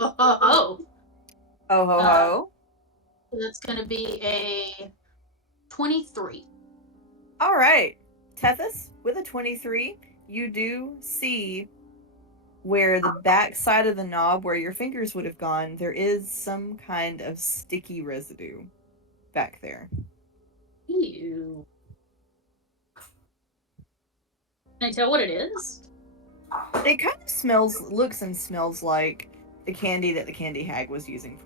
Oh. Oh ho ho. So that's going to be a 23. All right, Tethys, with a 23, you do see where the back side of the knob, where your fingers would have gone, there is some kind of sticky residue back there. Ew. Can I tell what it is? It kind of looks and smells like the candy that the candy hag was using.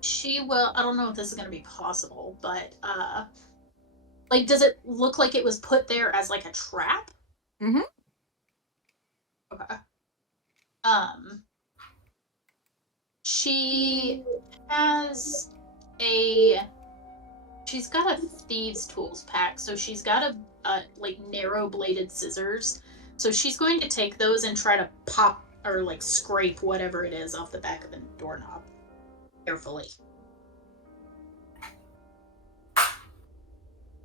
She will. I don't know if this is gonna be possible, but like, does it look like it was put there as like a trap? Mm-hmm. Okay. She has she's got a thieves tools pack, so she's got a like narrow bladed scissors. So she's going to take those and try to pop or like scrape whatever it is off the back of the doorknob carefully.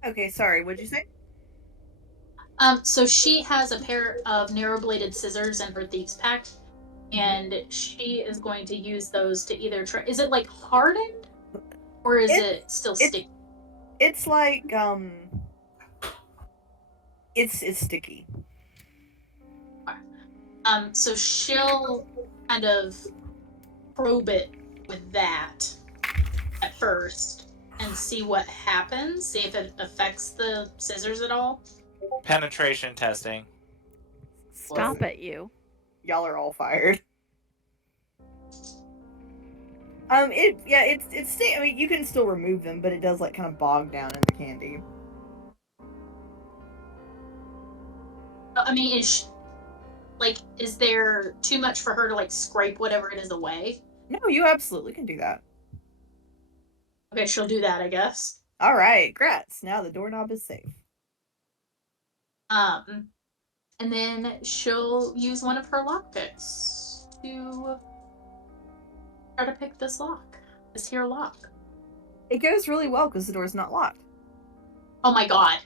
Okay, sorry, what'd you say? So she has a pair of narrow bladed scissors in her thieves pack, and she is going to use those to either try. Is it like hardened, or is it still sticky? It's like it's sticky. So she'll kind of probe it with that at first and see what happens. See if it affects the scissors at all. Penetration testing. Stop it, you. Y'all are all fired. I mean, you can still remove them, but it does like kind of bog down in the candy. I mean, is there too much for her to like scrape whatever it is away? No, you absolutely can do that. Okay, she'll do that, I guess. All right, grats. Now the doorknob is safe. And then she'll use one of her lockpicks to try to pick this lock. This here lock. It goes really well because the door's not locked. Oh my god.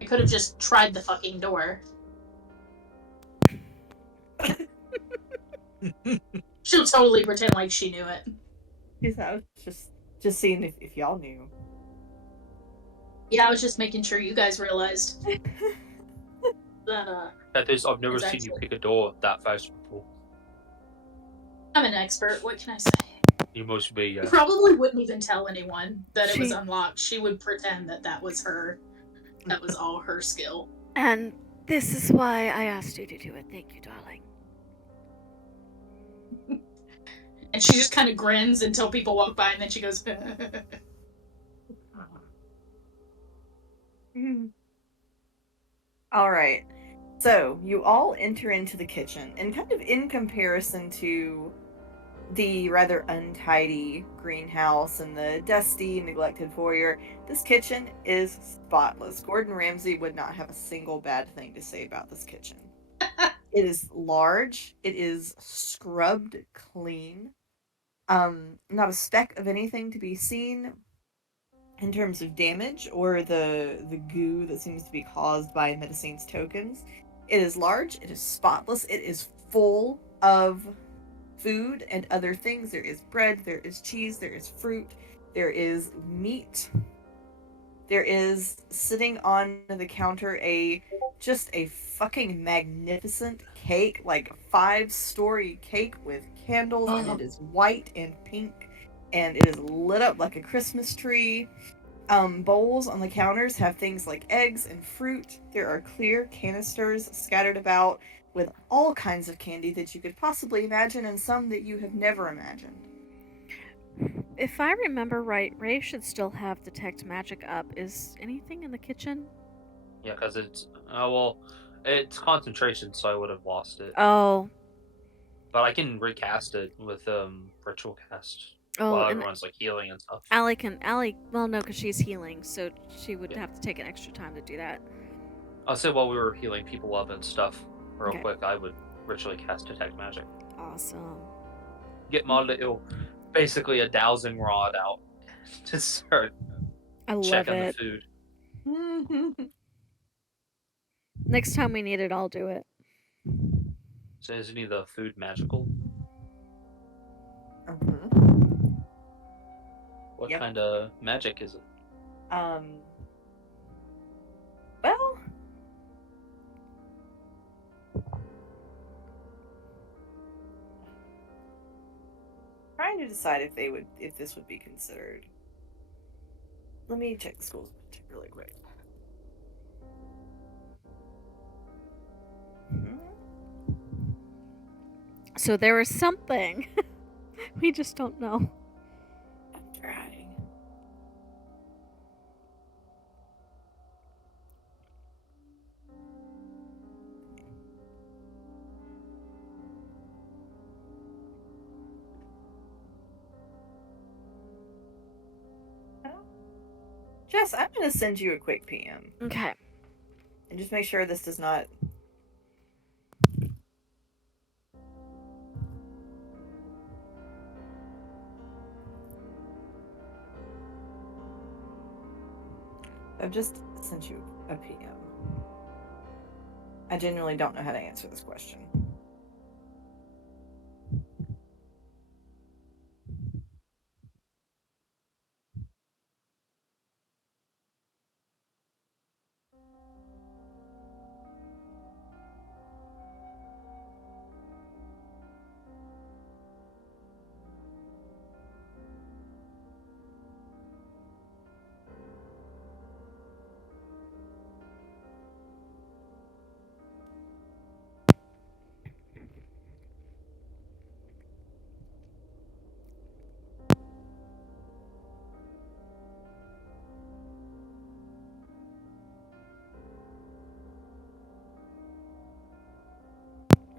I could have just tried the fucking door. She'll totally pretend like she knew it. Yes, I was just seeing if y'all knew. Yeah, I was just making sure you guys realized that I've never seen you pick a door that fast before. I'm an expert. What can I say? You must be. I probably wouldn't even tell anyone that it was unlocked. She would pretend that was her. That was all her skill. And this is why I asked you to do it. Thank you, darling. And she just kind of grins until people walk by, and then she goes. All right. So you all enter into the kitchen, and kind of in comparison to the rather untidy greenhouse and the dusty, neglected foyer, this kitchen is spotless. Gordon Ramsay would not have a single bad thing to say about this kitchen. It is large. It is scrubbed clean. Not a speck of anything to be seen in terms of damage or the goo that seems to be caused by Medicine's tokens. It is large. It is spotless. It is full of food and other things. There is bread. There is cheese. There is fruit. There is meat. There is, sitting on the counter, just a fucking magnificent cake, like 5-story cake with candles, and it is white and pink, and it is lit up like a Christmas tree. Bowls on the counters have things like eggs and fruit. There are clear canisters scattered about with all kinds of candy that you could possibly imagine, and some that you have never imagined. If I remember right, Ray should still have Detect Magic up. Is anything in the kitchen? Yeah, because it's it's concentration, so I would have lost it. Oh. But I can recast it with ritual cast. Oh, while and everyone's like healing and stuff. Allie, well, no, because she's healing, so she would have to take an extra time to do that. I'll say while we were healing people up and stuff real Okay. quick, I would ritually cast Detect Magic. Awesome. Get my little, basically a dowsing rod out to start I love checking it. the food. Next time we need it, I'll do it. So is any of the food magical? What Yep. kind of magic is it? Well, trying trying to decide if this would be considered. Let me check the schools really quick. So there is something. We just don't know. I'm trying. Jess, I'm going to send you a quick PM. Okay. And just make sure this does not... I've just sent you a PM. I genuinely don't know how to answer this question.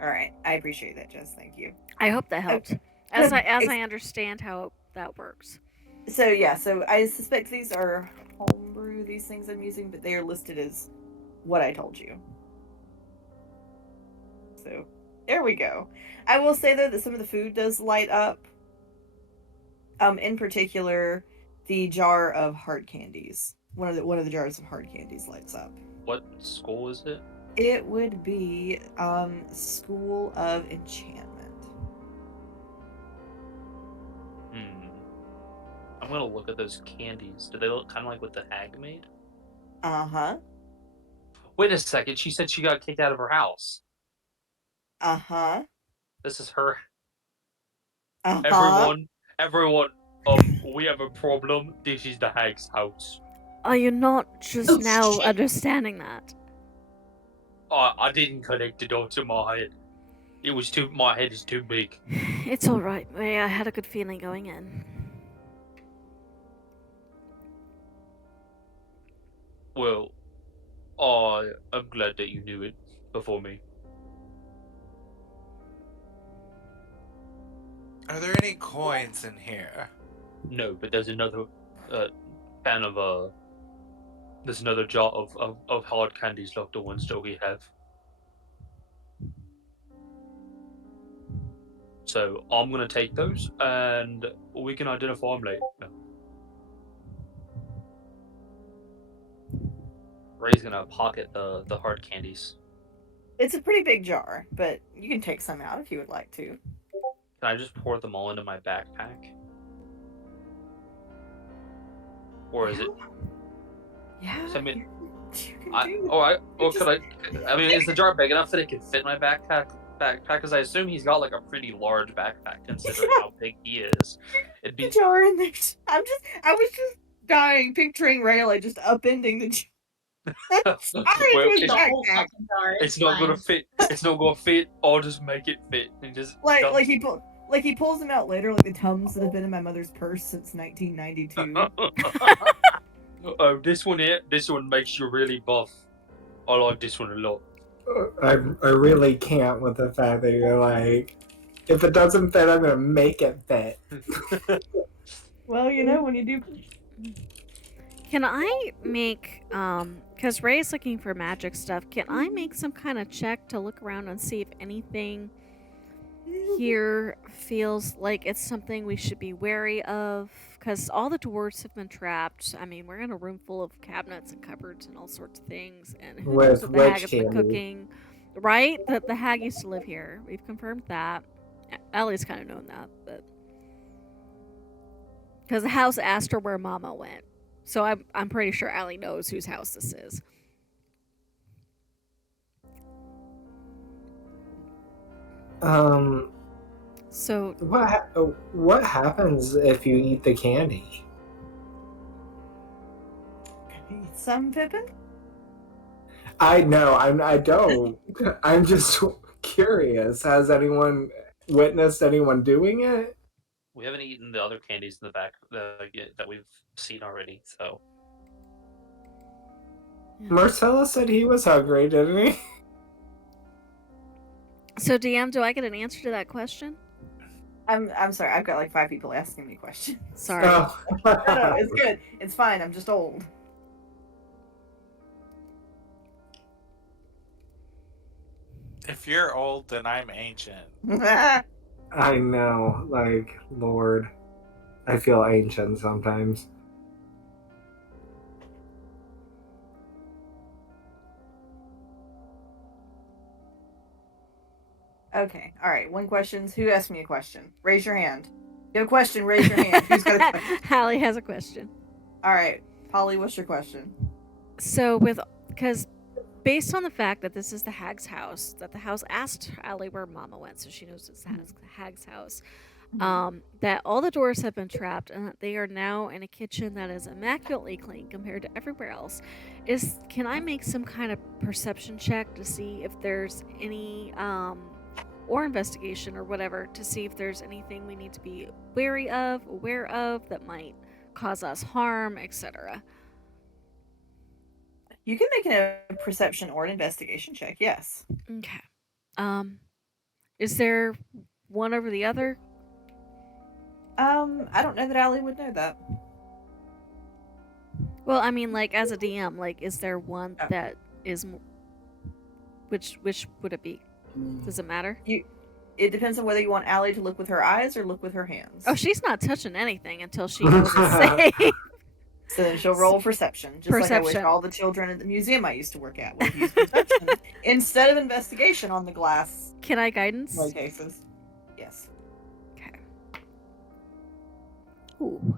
Alright, I appreciate that, Jess. Thank you. I hope that helps. As I understand how that works. So yeah, so I suspect these are homebrew, these things I'm using, but they are listed as what I told you. So there we go. I will say though that some of the food does light up. In particular, the jar of hard candies. One of the jars of hard candies lights up. What school is it? It would be School of Enchantment. I'm gonna look at those candies. Do they look kind of like what the hag made? Uh-huh. Wait a second. She said she got kicked out of her house. Uh-huh. This is her. Uh-huh. Everyone. We have a problem. This is the hag's house. Are you not just now understanding that? I didn't connect it all to my head. My head is too big. It's alright, Ray. I had a good feeling going in. Well, I'm glad that you knew it before me. Are there any coins in here? No, but there's another there's another jar of hard candies like the ones that we have. So I'm gonna take those and we can identify them later. Ray's gonna pocket the hard candies. It's a pretty big jar, but you can take some out if you would like to. Can I just pour them all into my backpack? Or is it? Yeah. I mean, I mean, is the jar big enough that it can fit in my backpack? Because I assume he's got like a pretty large backpack considering how big he is. It'd be jar in there. I was just dying picturing Rayla just upending the jar. It's not gonna fit. It's not gonna fit. I'll just make it fit and just like he pulls them out later, like the Tums that have been in my mother's purse since 1992. Oh, this one here. This one makes you really buff. I like this one a lot. I really can't with the fact that you're like, if it doesn't fit, I'm gonna make it fit. Well, you know, when you do. Can I make, because Ray's looking for magic stuff, can I make some kind of check to look around and see if anything here feels like it's something we should be wary of? Because all the dwarves have been trapped. I mean, we're in a room full of cabinets and cupboards and all sorts of things. And who knows what the hag has been cooking. Right? The hag used to live here. We've confirmed that. Alli's kind of known that, but... Because the house asked her where Mama went. So I'm pretty sure Alli knows whose house this is. So what happens if you eat the candy? Eat some, Pippin? I know. I don't. I'm just curious. Has anyone witnessed anyone doing it? We haven't eaten the other candies in the back that we've seen already, so. Marcellus said he was hungry, didn't he? So DM, do I get an answer to that question? I'm sorry. I've got like 5 people asking me questions. Sorry. Oh. No, it's good. It's fine. I'm just old. If you're old, then I'm ancient. I know. Like, Lord. I feel ancient sometimes. Okay. All right. 1 question. Who asked me a question? Raise your hand. You have a question? Raise your hand. Who's got a question? Allie has a question. All right. Polly, what's your question? So because based on the fact that this is the hag's house, that the house asked Allie where Mama went, so she knows it's the hag's house. That all the doors have been trapped and that they are now in a kitchen that is immaculately clean compared to everywhere else. Can I make some kind of perception check to see if there's any or investigation or whatever to see if there's anything we need to be wary of, aware of that might cause us harm, etc.? You can make a perception or an investigation check. Yes. Okay. Is there one over the other? I don't know that Allie would know that. Well, I mean, like, as a DM, like, is there one that is... Which would it be? Does it matter? It depends on whether you want Allie to look with her eyes or look with her hands. Oh, she's not touching anything until she knows it's safe. So then she'll roll perception. Just like I wish all the children at the museum I used to work at would use perception instead of investigation on the glass. Can I guidance? My cases. Yes. Okay. Ooh.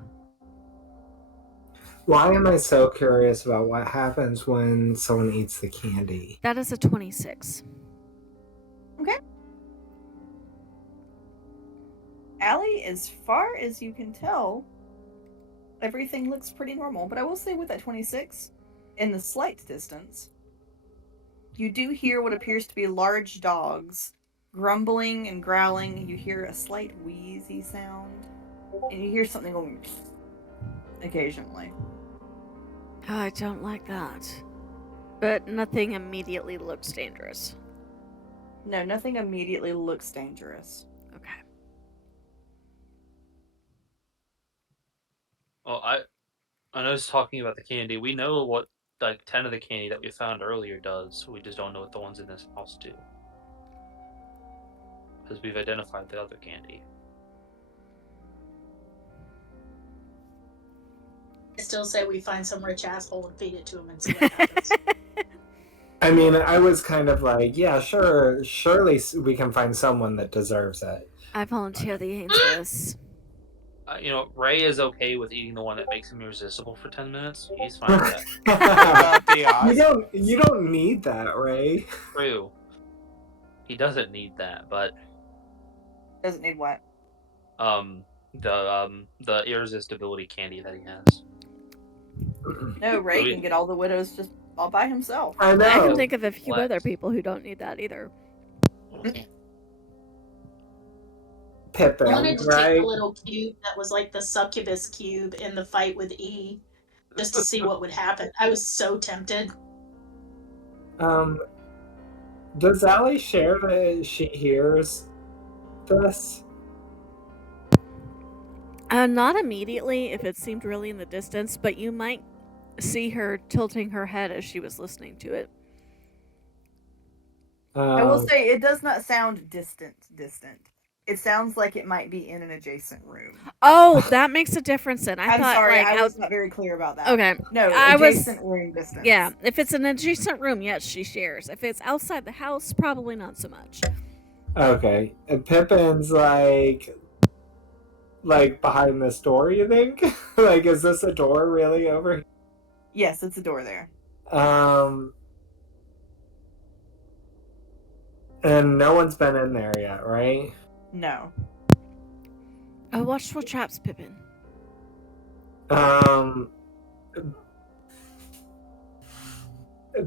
Why am I so curious about what happens when someone eats the candy? That is a 26. Okay. Allie, as far as you can tell, everything looks pretty normal. But I will say with that 26, in the slight distance, you do hear what appears to be large dogs grumbling and growling. You hear a slight wheezy sound. And you hear something going occasionally. Oh, I don't like that. But nothing immediately looks dangerous. No, nothing immediately looks dangerous. Okay. Well, I know it's talking about the candy. We know what like 10 of the candy that we found earlier does. We just don't know what the ones in this house do. Because we've identified the other candy. I still say we find some rich asshole and feed it to him and see what happens. I mean, I was kind of like, yeah, sure, surely we can find someone that deserves it. I volunteer the Angels. Ray is okay with eating the one that makes him irresistible for 10 minutes. He's fine with that. You don't need that, Ray. True. He doesn't need that, but Doesn't need what? the irresistibility candy that he has. No, Ray can get all the widows just all by himself. I know. I can think of a few other people who don't need that either. Pippin, I wanted to right? take the little cube that was like the succubus cube in the fight with E, just to see what would happen. I was so tempted. Does Allie share that she hears this? Not immediately, if it seemed really in the distance, but you might see her tilting her head as she was listening to it. I will say it does not sound distant. It sounds like it might be in an adjacent room. Oh, that makes a difference then. I'm sorry, I was not very clear about that. Okay. No, adjacent room distance. Yeah, if it's an adjacent room, yes, she shares. If it's outside the house, probably not so much. Okay. And Pippin's like behind this door, you think? Like, is this a door really over here? Yes, it's a door there. And no one's been in there yet, right? No. Oh, watch for traps, Pippin.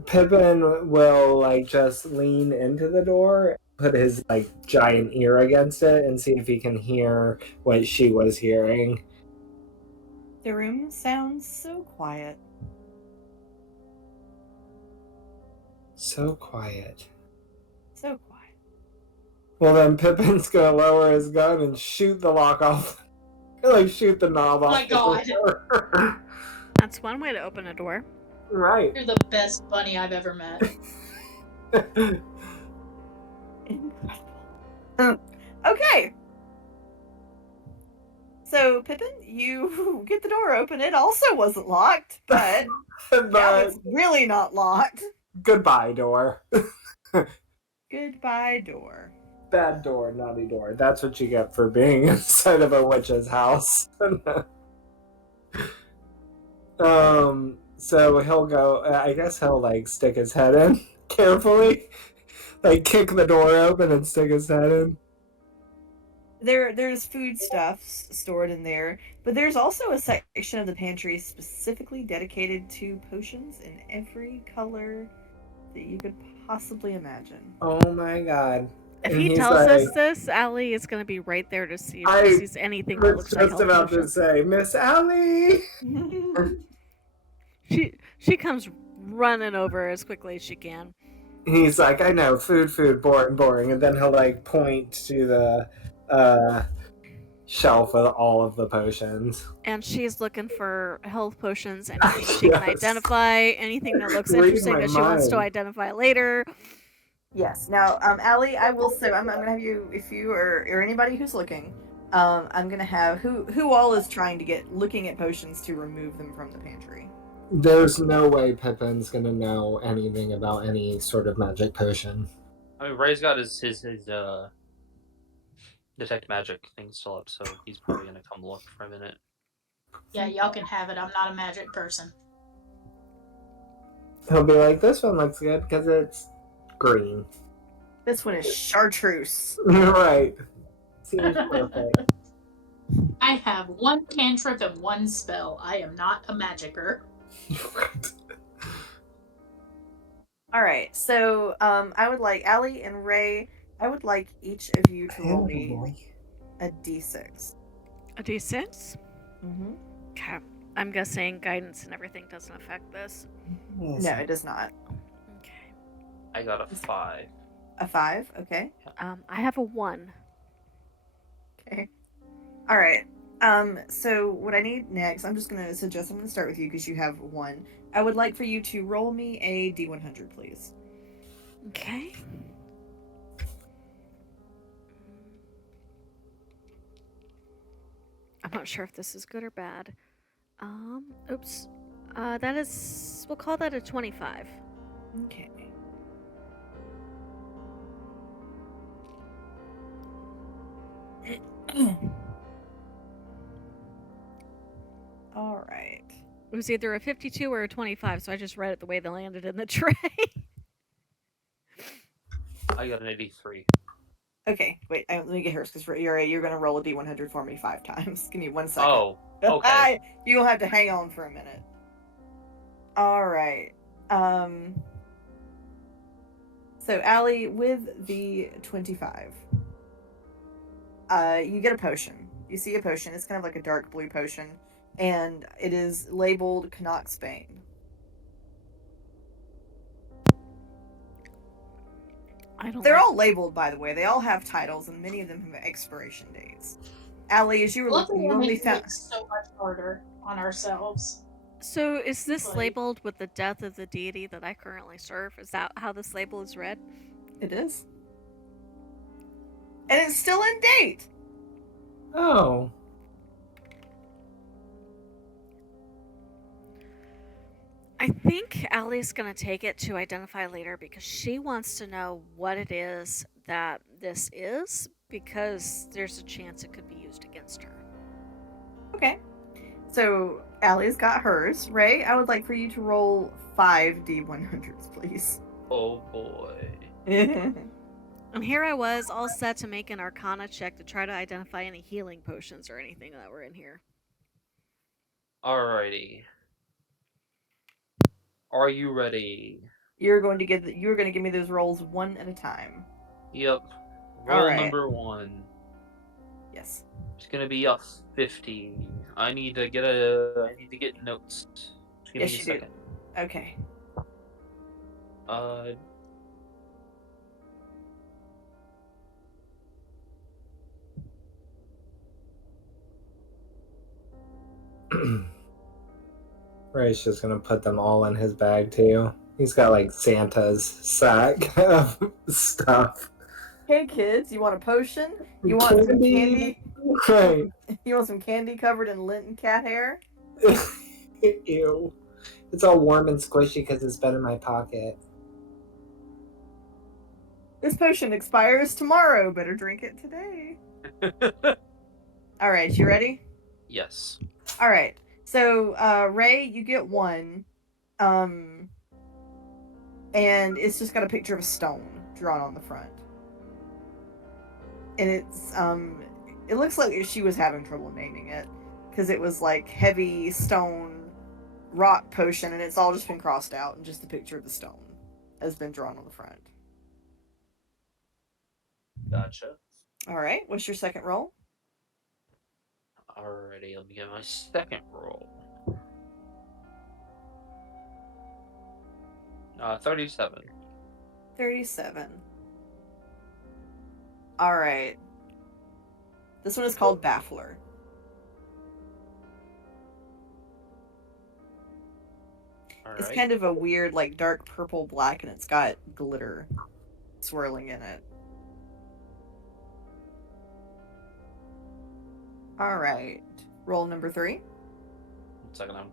Pippin will like just lean into the door, put his like giant ear against it, and see if he can hear what she was hearing. The room sounds so quiet. So quiet. So quiet. Well, then Pippin's gonna lower his gun and shoot the lock off. Like, shoot the knob off. My God. The door. That's one way to open a door. Right. You're the best bunny I've ever met. Incredible. Okay. So, Pippin, you get the door open. It also wasn't locked, but now it's really not locked. Goodbye, door. Goodbye, door. Bad door, naughty door. That's what you get for being inside of a witch's house. So he'll go, I guess he'll like stick his head in carefully. Like kick the door open and stick his head in. There's foodstuffs stored in there, but there's also a section of the pantry specifically dedicated to potions in every color that you could possibly imagine. Oh my God. If And he he's tells like, us this, Allie is going to be right there to see if she sees anything that was looks like just health about to potions. say, Miss Allie. She comes running over as quickly as she can. He's like, I know, food, boring. And then he'll like point to the shelf with all of the potions. And she's looking for health potions, anything she can identify, anything that looks Read interesting my that she wants to mind. identify later. Yes. Now, Allie, I will say, I'm gonna have you, if you or anybody who's looking, I'm gonna have who all is trying to get looking at potions to remove them from the pantry. There's no way Pippin's gonna know anything about any sort of magic potion. I mean, Ray's got his detect magic thing still up, so he's probably gonna come look for a minute. Yeah, y'all can have it. I'm not a magic person. He'll be like, this one looks good because it's green. This one is chartreuse. Right. Seems perfect. I have one cantrip and one spell. I am not a magicer. All right. So, I would like Allie and Ray. I would like each of you to roll me a d6. A d6? Mm-hmm. Okay. I'm guessing guidance and everything doesn't affect this. No, it does not. Okay. I got a 5. A 5. Okay. I have a 1. Okay. All right. So what I need next, I'm gonna start with you because you have 1. I would like for you to roll me a d100, please. Okay. I'm not sure if this is good or bad. Oops. That is, we'll call that a 25. Okay. All right. It was either a 52 or a 25, so I just read it the way they landed in the tray. I got an 83. Okay, wait. Let me get hers because you're gonna roll a d100 for me 5 times. Give me 1 second. Oh, okay. You'll have to hang on for a minute. All right. So Allie, with the 25, you get a potion. You see a potion. It's kind of like a dark blue potion, and it is labeled Canuck's Bane. They're all labeled, by the way. They all have titles, and many of them have expiration dates. Allie, as you were looking, you only found so much harder on ourselves. So is this Like- labeled with the death of the deity that I currently serve? Is that how this label is read? It is. And it's still in date. Oh. I think Allie's going to take it to identify later because she wants to know what it is that this is, because there's a chance it could be used against her. Okay. So Allie's got hers. Ray, I would like for you to roll 5 d100s, please. Oh boy. And here I was, all set to make an Arcana check to try to identify any healing potions or anything that were in here. Alrighty. Are you ready? You're going to give me those rolls one at a time. Yep. Roll Alright. number 1. Yes. It's gonna be a 50. I need to get notes. Just give Yes, me a you second. do. Okay. Ray's just gonna put them all in his bag too. He's got like Santa's sack of stuff. Hey kids, you want a potion? You want some candy? Right. You want some candy covered in lint and cat hair? Ew. It's all warm and squishy because it's been in my pocket. This potion expires tomorrow. Better drink it today. Alright, you ready? Yes. Alright. So, Ray, you get one. And it's just got a picture of a stone drawn on the front. And it's, it looks like she was having trouble naming it. Because it was like heavy stone rock potion, and it's all just been crossed out, and just the picture of the stone has been drawn on the front. Gotcha. Alright, what's your second roll? Alrighty, let me get my second roll. 37. 37. Alright. This one is called Baffler. Alright. It's kind of a weird, like, dark purple black, and it's got glitter swirling in it. Alright. Roll number 3. Second one.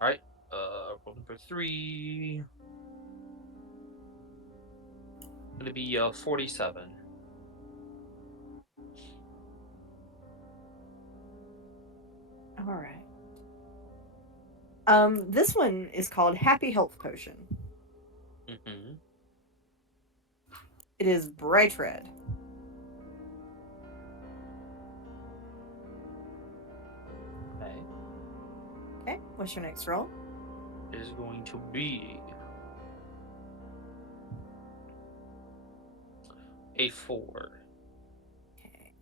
Alright, roll number 3. Gonna be 47. Alright. This one is called Happy Health Potion. Mm-hmm. It is bright red. Okay. Okay, what's your next roll? It is going to be a 4. Okay.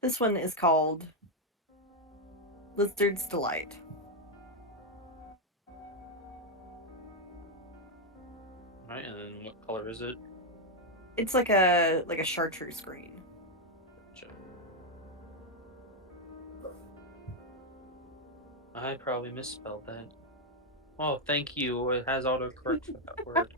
This one is called Lizard's Delight. Alright, and then what color is it? It's like a chartreuse green. Gotcha. I probably misspelled that. Oh, thank you. It has autocorrect for that word.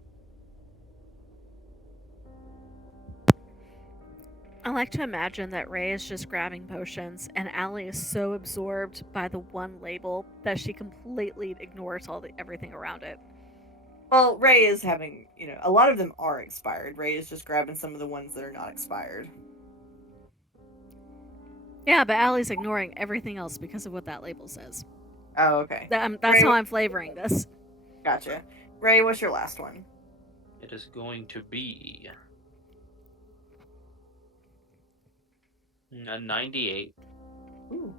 I like to imagine that Ray is just grabbing potions, and Alli is so absorbed by the one label that she completely ignores everything around it. Well, Ray is having, a lot of them are expired. Ray is just grabbing some of the ones that are not expired. Yeah, but Allie's ignoring everything else because of what that label says. Oh, okay. That's Ray, how I'm flavoring this. Gotcha. Ray, what's your last one? It is going to be a 98. Ooh.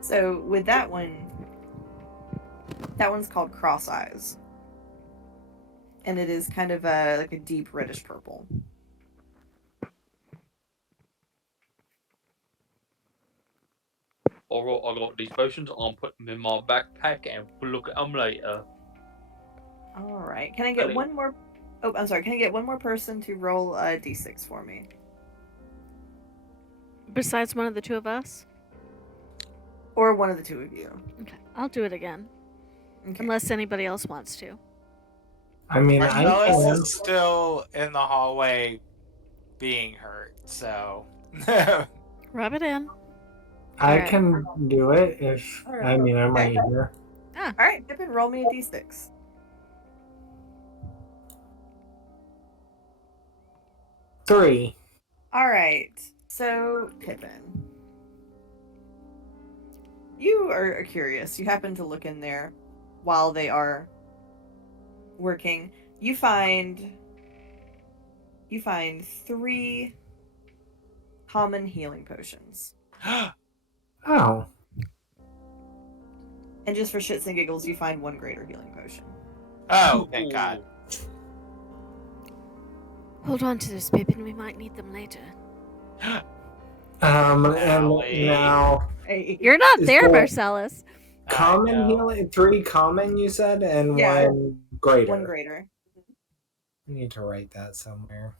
So with that one's called Cross Eyes. And it is kind of like a deep reddish purple. Alright, I got these potions. I'm putting them in my backpack and we'll look at them later. Alright. Can I get one more... Oh, I'm sorry. Can I get one more person to roll a d6 for me? Besides one of the two of us? Or one of the two of you. Okay, I'll do it again. Okay. Unless anybody else wants to. I mean, Marcellus is still in the hallway being hurt, so. Rub it in. I Alright. can do it if, Alright. I mean, I'm right here. Alright, Pippin, roll me a d6. 3. All right. So, Pippin, you are curious. You happen to look in there while they are working. You find 3 common healing potions. Oh. And just for shits and giggles, you find 1 greater healing potion. Oh, thank God. Hold on to this, Pippin. We might need them later. And Allie. now Hey. You're not Is there, there- Marcellus. common healing, 3 common you said, and Yeah. 1 greater. 1 greater. I need to write that somewhere.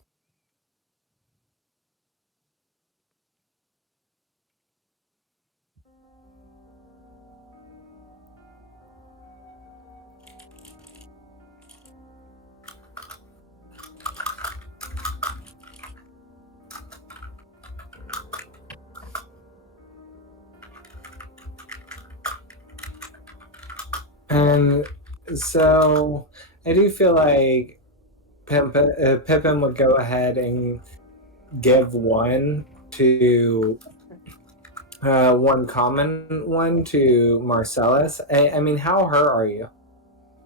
And so I do feel like Pippin would go ahead and give 1 to 1 common one to Marcellus. I mean, how hurt are you?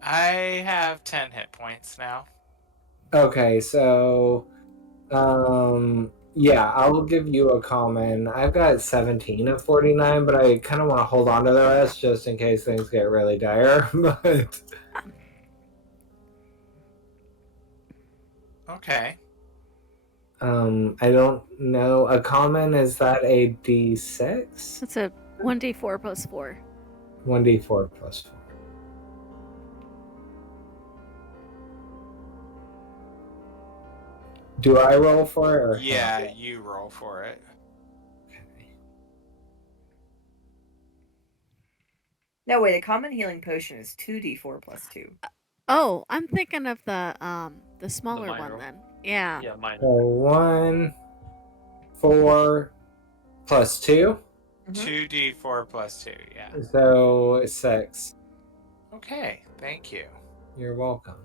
I have 10 hit points now. Okay, so yeah, I will give you a common. I've got 17 of 49, but I kind of want to hold on to the rest just in case things get really dire. But Okay. I don't know. A common, is that a D6? It's a 1d4 plus 4. 1d4 plus 4. Do I roll for it? Or Yeah, you roll for it. No, wait. A common healing potion is 2d4 plus 2. Oh, I'm thinking of the smaller minor one one. then. Yeah. Yeah, mine. So 1, 4 plus 2. 2d4 plus 2, yeah. So 6. Okay, thank you. You're welcome.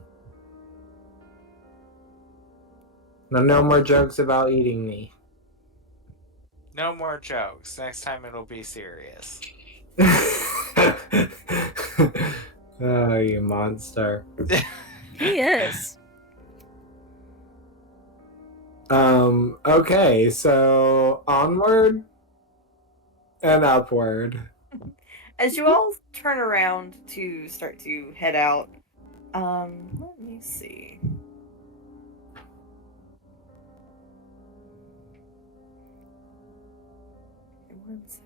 Now, no more jokes about eating me. No more jokes. Next time it'll be serious. Oh, you monster. He is. Okay, so onward and upward. As you all turn around to start to head out, let me see. Okay, 1 second.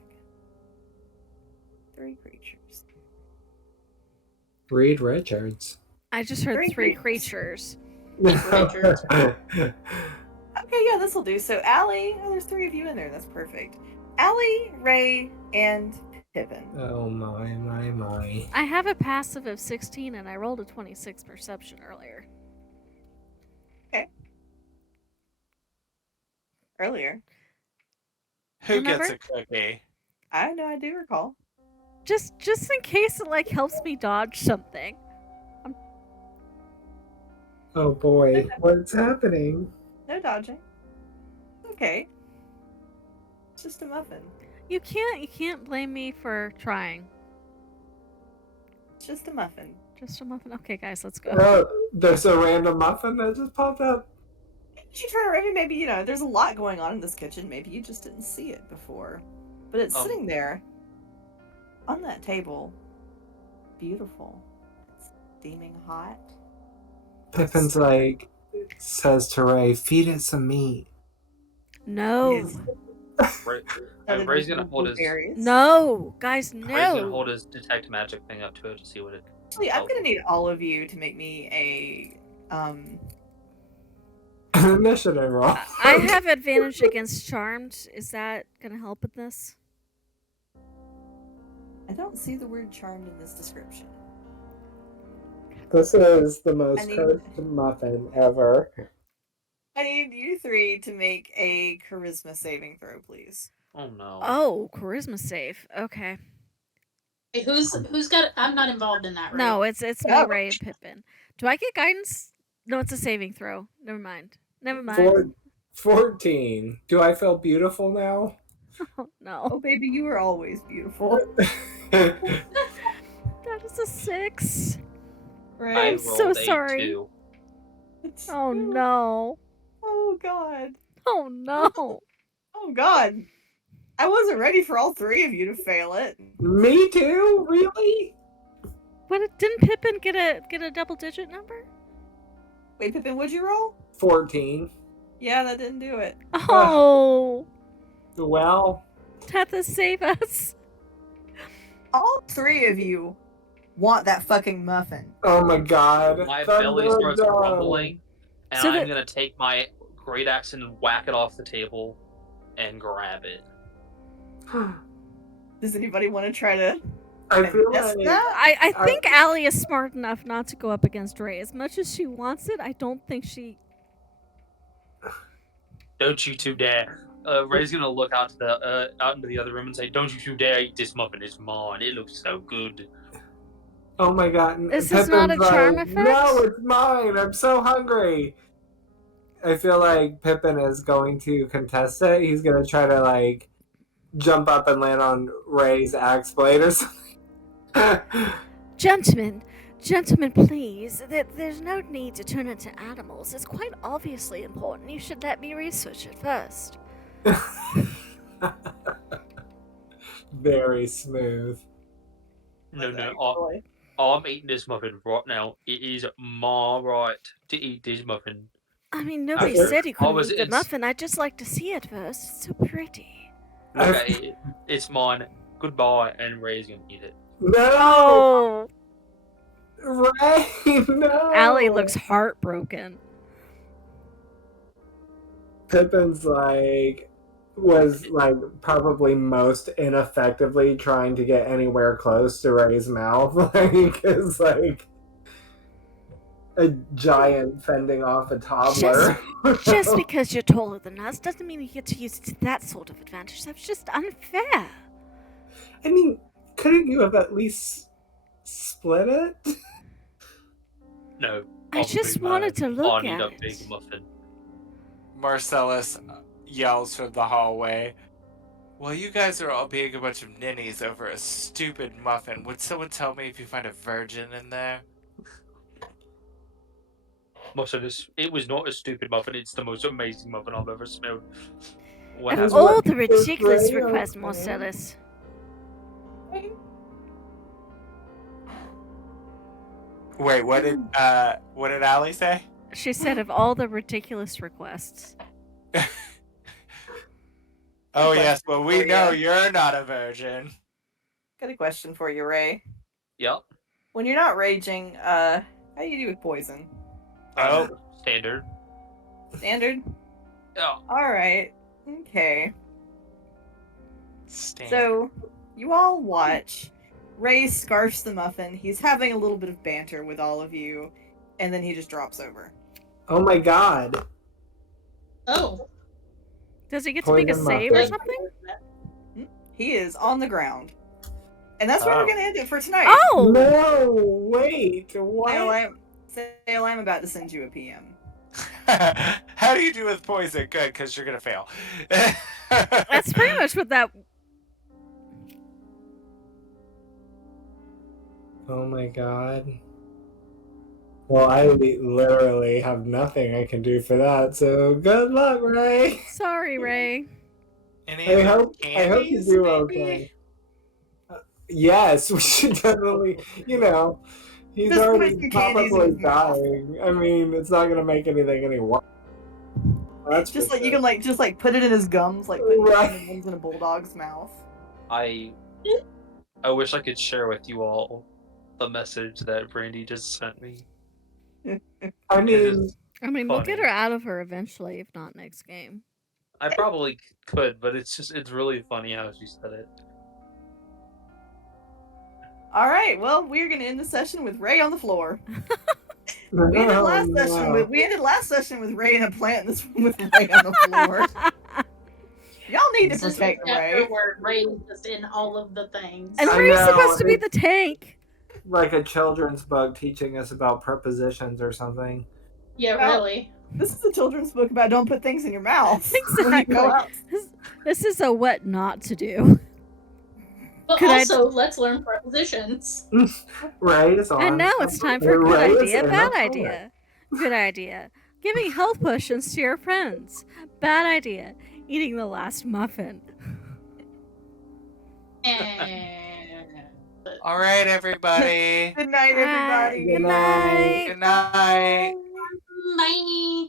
3 creatures. Reed Richards. I just heard 3 3 creatures. creatures. Okay, yeah, this will do. So, Allie, oh, there's 3 of you in there. That's perfect. Allie, Ray, and Pippin. Oh my. I have a passive of 16 and I rolled a 26 perception earlier. Earlier. Who Remember? gets a cookie? I know, I do recall. Just in case it like helps me dodge something. Oh boy, what's happening? No dodging. Okay. It's just a muffin. You can't blame me for trying. It's just a muffin. Just a muffin. Okay, guys, let's go. Oh, there's a random muffin that just popped up. Did you turn around? Maybe, there's a lot going on in this kitchen. Maybe you just didn't see it before. But it's sitting there on that table. Beautiful. It's steaming hot. Pippin's like, says to Ray, feed it some meat. No. Yes. Ray's gonna hold his. Berries. No, guys, Ray's gonna no. hold his detect magic thing up to it to see what it. Actually, I'm gonna need all of you to make me a Initiative roll. I have advantage against charmed. Is that gonna help with this? I don't see the word charmed in this description. This is the most I need- cursed muffin ever. I need you 3 to make a charisma saving throw, please. Oh no. Oh, charisma save. Okay. Hey, who's got? I'm not involved in that, right? No, it's me, Oh. Ray, and Pippin. Do I get guidance? No, it's a saving throw. Never mind. 14. Do I feel beautiful now? Oh no. Oh, baby, you were always beautiful. That is a 6. Right? I I'm so rolled a sorry. 2. Oh no. Oh, God. Oh no. Oh, God. I wasn't ready for all 3 of you to fail it. Me too? Really? What didn't Pippin get a double-digit number? Wait, Pippin, what'd you roll? 14. Yeah, that didn't do it. Oh. Well, Tethys, save us. All 3 of you want that fucking muffin. oh my god. My belly starts Thunderdome. rumbling, and So I'm that- gonna take my great axe and whack it off the table and grab it. Does anybody want to try to I feel contest like that? I think Alli is smart enough not to go up against Ray. As much as she wants it, I don't think she... Don't you two dare. Ray's gonna look out into the other room and say, "Don't you two dare eat this muffin. It's mine. It looks so good." oh my god. Is this not a Pippin's charm like, effect? No, it's mine. I'm so hungry. I feel like Pippin is going to contest it. He's going to try to, like, jump up and land on Ray's axe blade or something. Gentlemen, please. There's no need to turn into animals. It's quite obviously important. You should let me research it first. Very smooth. No. I'm eating this muffin right now. It is my right to eat this muffin. I mean, nobody Okay. said you couldn't eat the it's- muffin. I'd just like to see it first. It's so pretty. Okay, it's mine. Goodbye, and Ray's gonna eat it. No! Oh, Ray, no! Alli looks heartbroken. Pippin's was probably most ineffectively trying to get anywhere close to Ray's mouth. Is like a giant fending off a toddler. Just because you're taller than us doesn't mean you get to use it to that sort of advantage. That's just unfair. I mean, couldn't you have at least split it? No. I just wanted to look I need at a it. big muffin. Marcellus yells from the hallway. While you guys are all being a bunch of ninnies over a stupid muffin, would someone tell me if you find a virgin in there? Marcellus, it was not a stupid muffin. It's the most amazing muffin I've ever smelled. What Of That's happened? all what the Ray ridiculous okay. requests, Marcellus. Wait, what did Alli say? She said of all the ridiculous requests. Oh yes, well we for know ya. you're not a virgin. Got a question for you, Ray. Yep. When you're not raging, how do you do with poison? Oh. Standard. Standard? Yeah. Alright. Okay. Stand. So, you all watch. Ray scarfs the muffin. He's having a little bit of banter with all of you, and then he just drops over. Oh my god. Oh. Does he get to make a Poison save or muffin. something? He is on the ground. And that's where we're Oh. going to end it for tonight. Oh! No, wait, what? Sale, I'm about to send you a PM. How do you do with poison? Good, because you're gonna fail. That's pretty much what that... Oh my god. Well, I literally have nothing I can do for that, so good luck, Ray. Sorry, Ray. Any I other hope you candies, do maybe? okay. Yes, we should definitely, he's Just already put your candies in probably his mouth. dying. I mean, it's not gonna make anything any worse. That's Just for like you sure. can just put it in his gums, like putting Right. the ones in a bulldog's mouth. I wish I could share with you all the message that Brandy just sent me. I It mean, is- I mean, we'll get Funny. her out of her eventually, if not next game. I probably could, but it's really funny how she said it. All right, well, we're gonna end the session with Ray on the floor. oh, We ended last session with Ray in a plant. This one with Ray on the floor. Y'all need to This is protect Ray. chapter where Ray is just in all of the things. And I Ray's know, supposed to be the it's- tank. like a children's book teaching us about prepositions or something. Yeah, Well, really. This is a children's book about don't put things in your mouth. when you go Exactly. out. This is a what not to do. But Could I- also, let's learn prepositions. Right? So And now it's time for good Right, idea, and bad that's all. idea. Good idea. Giving health potions to your friends. Bad idea. Eating the last muffin. All right, everybody. Good night, everybody. Good night. Good night. Bye.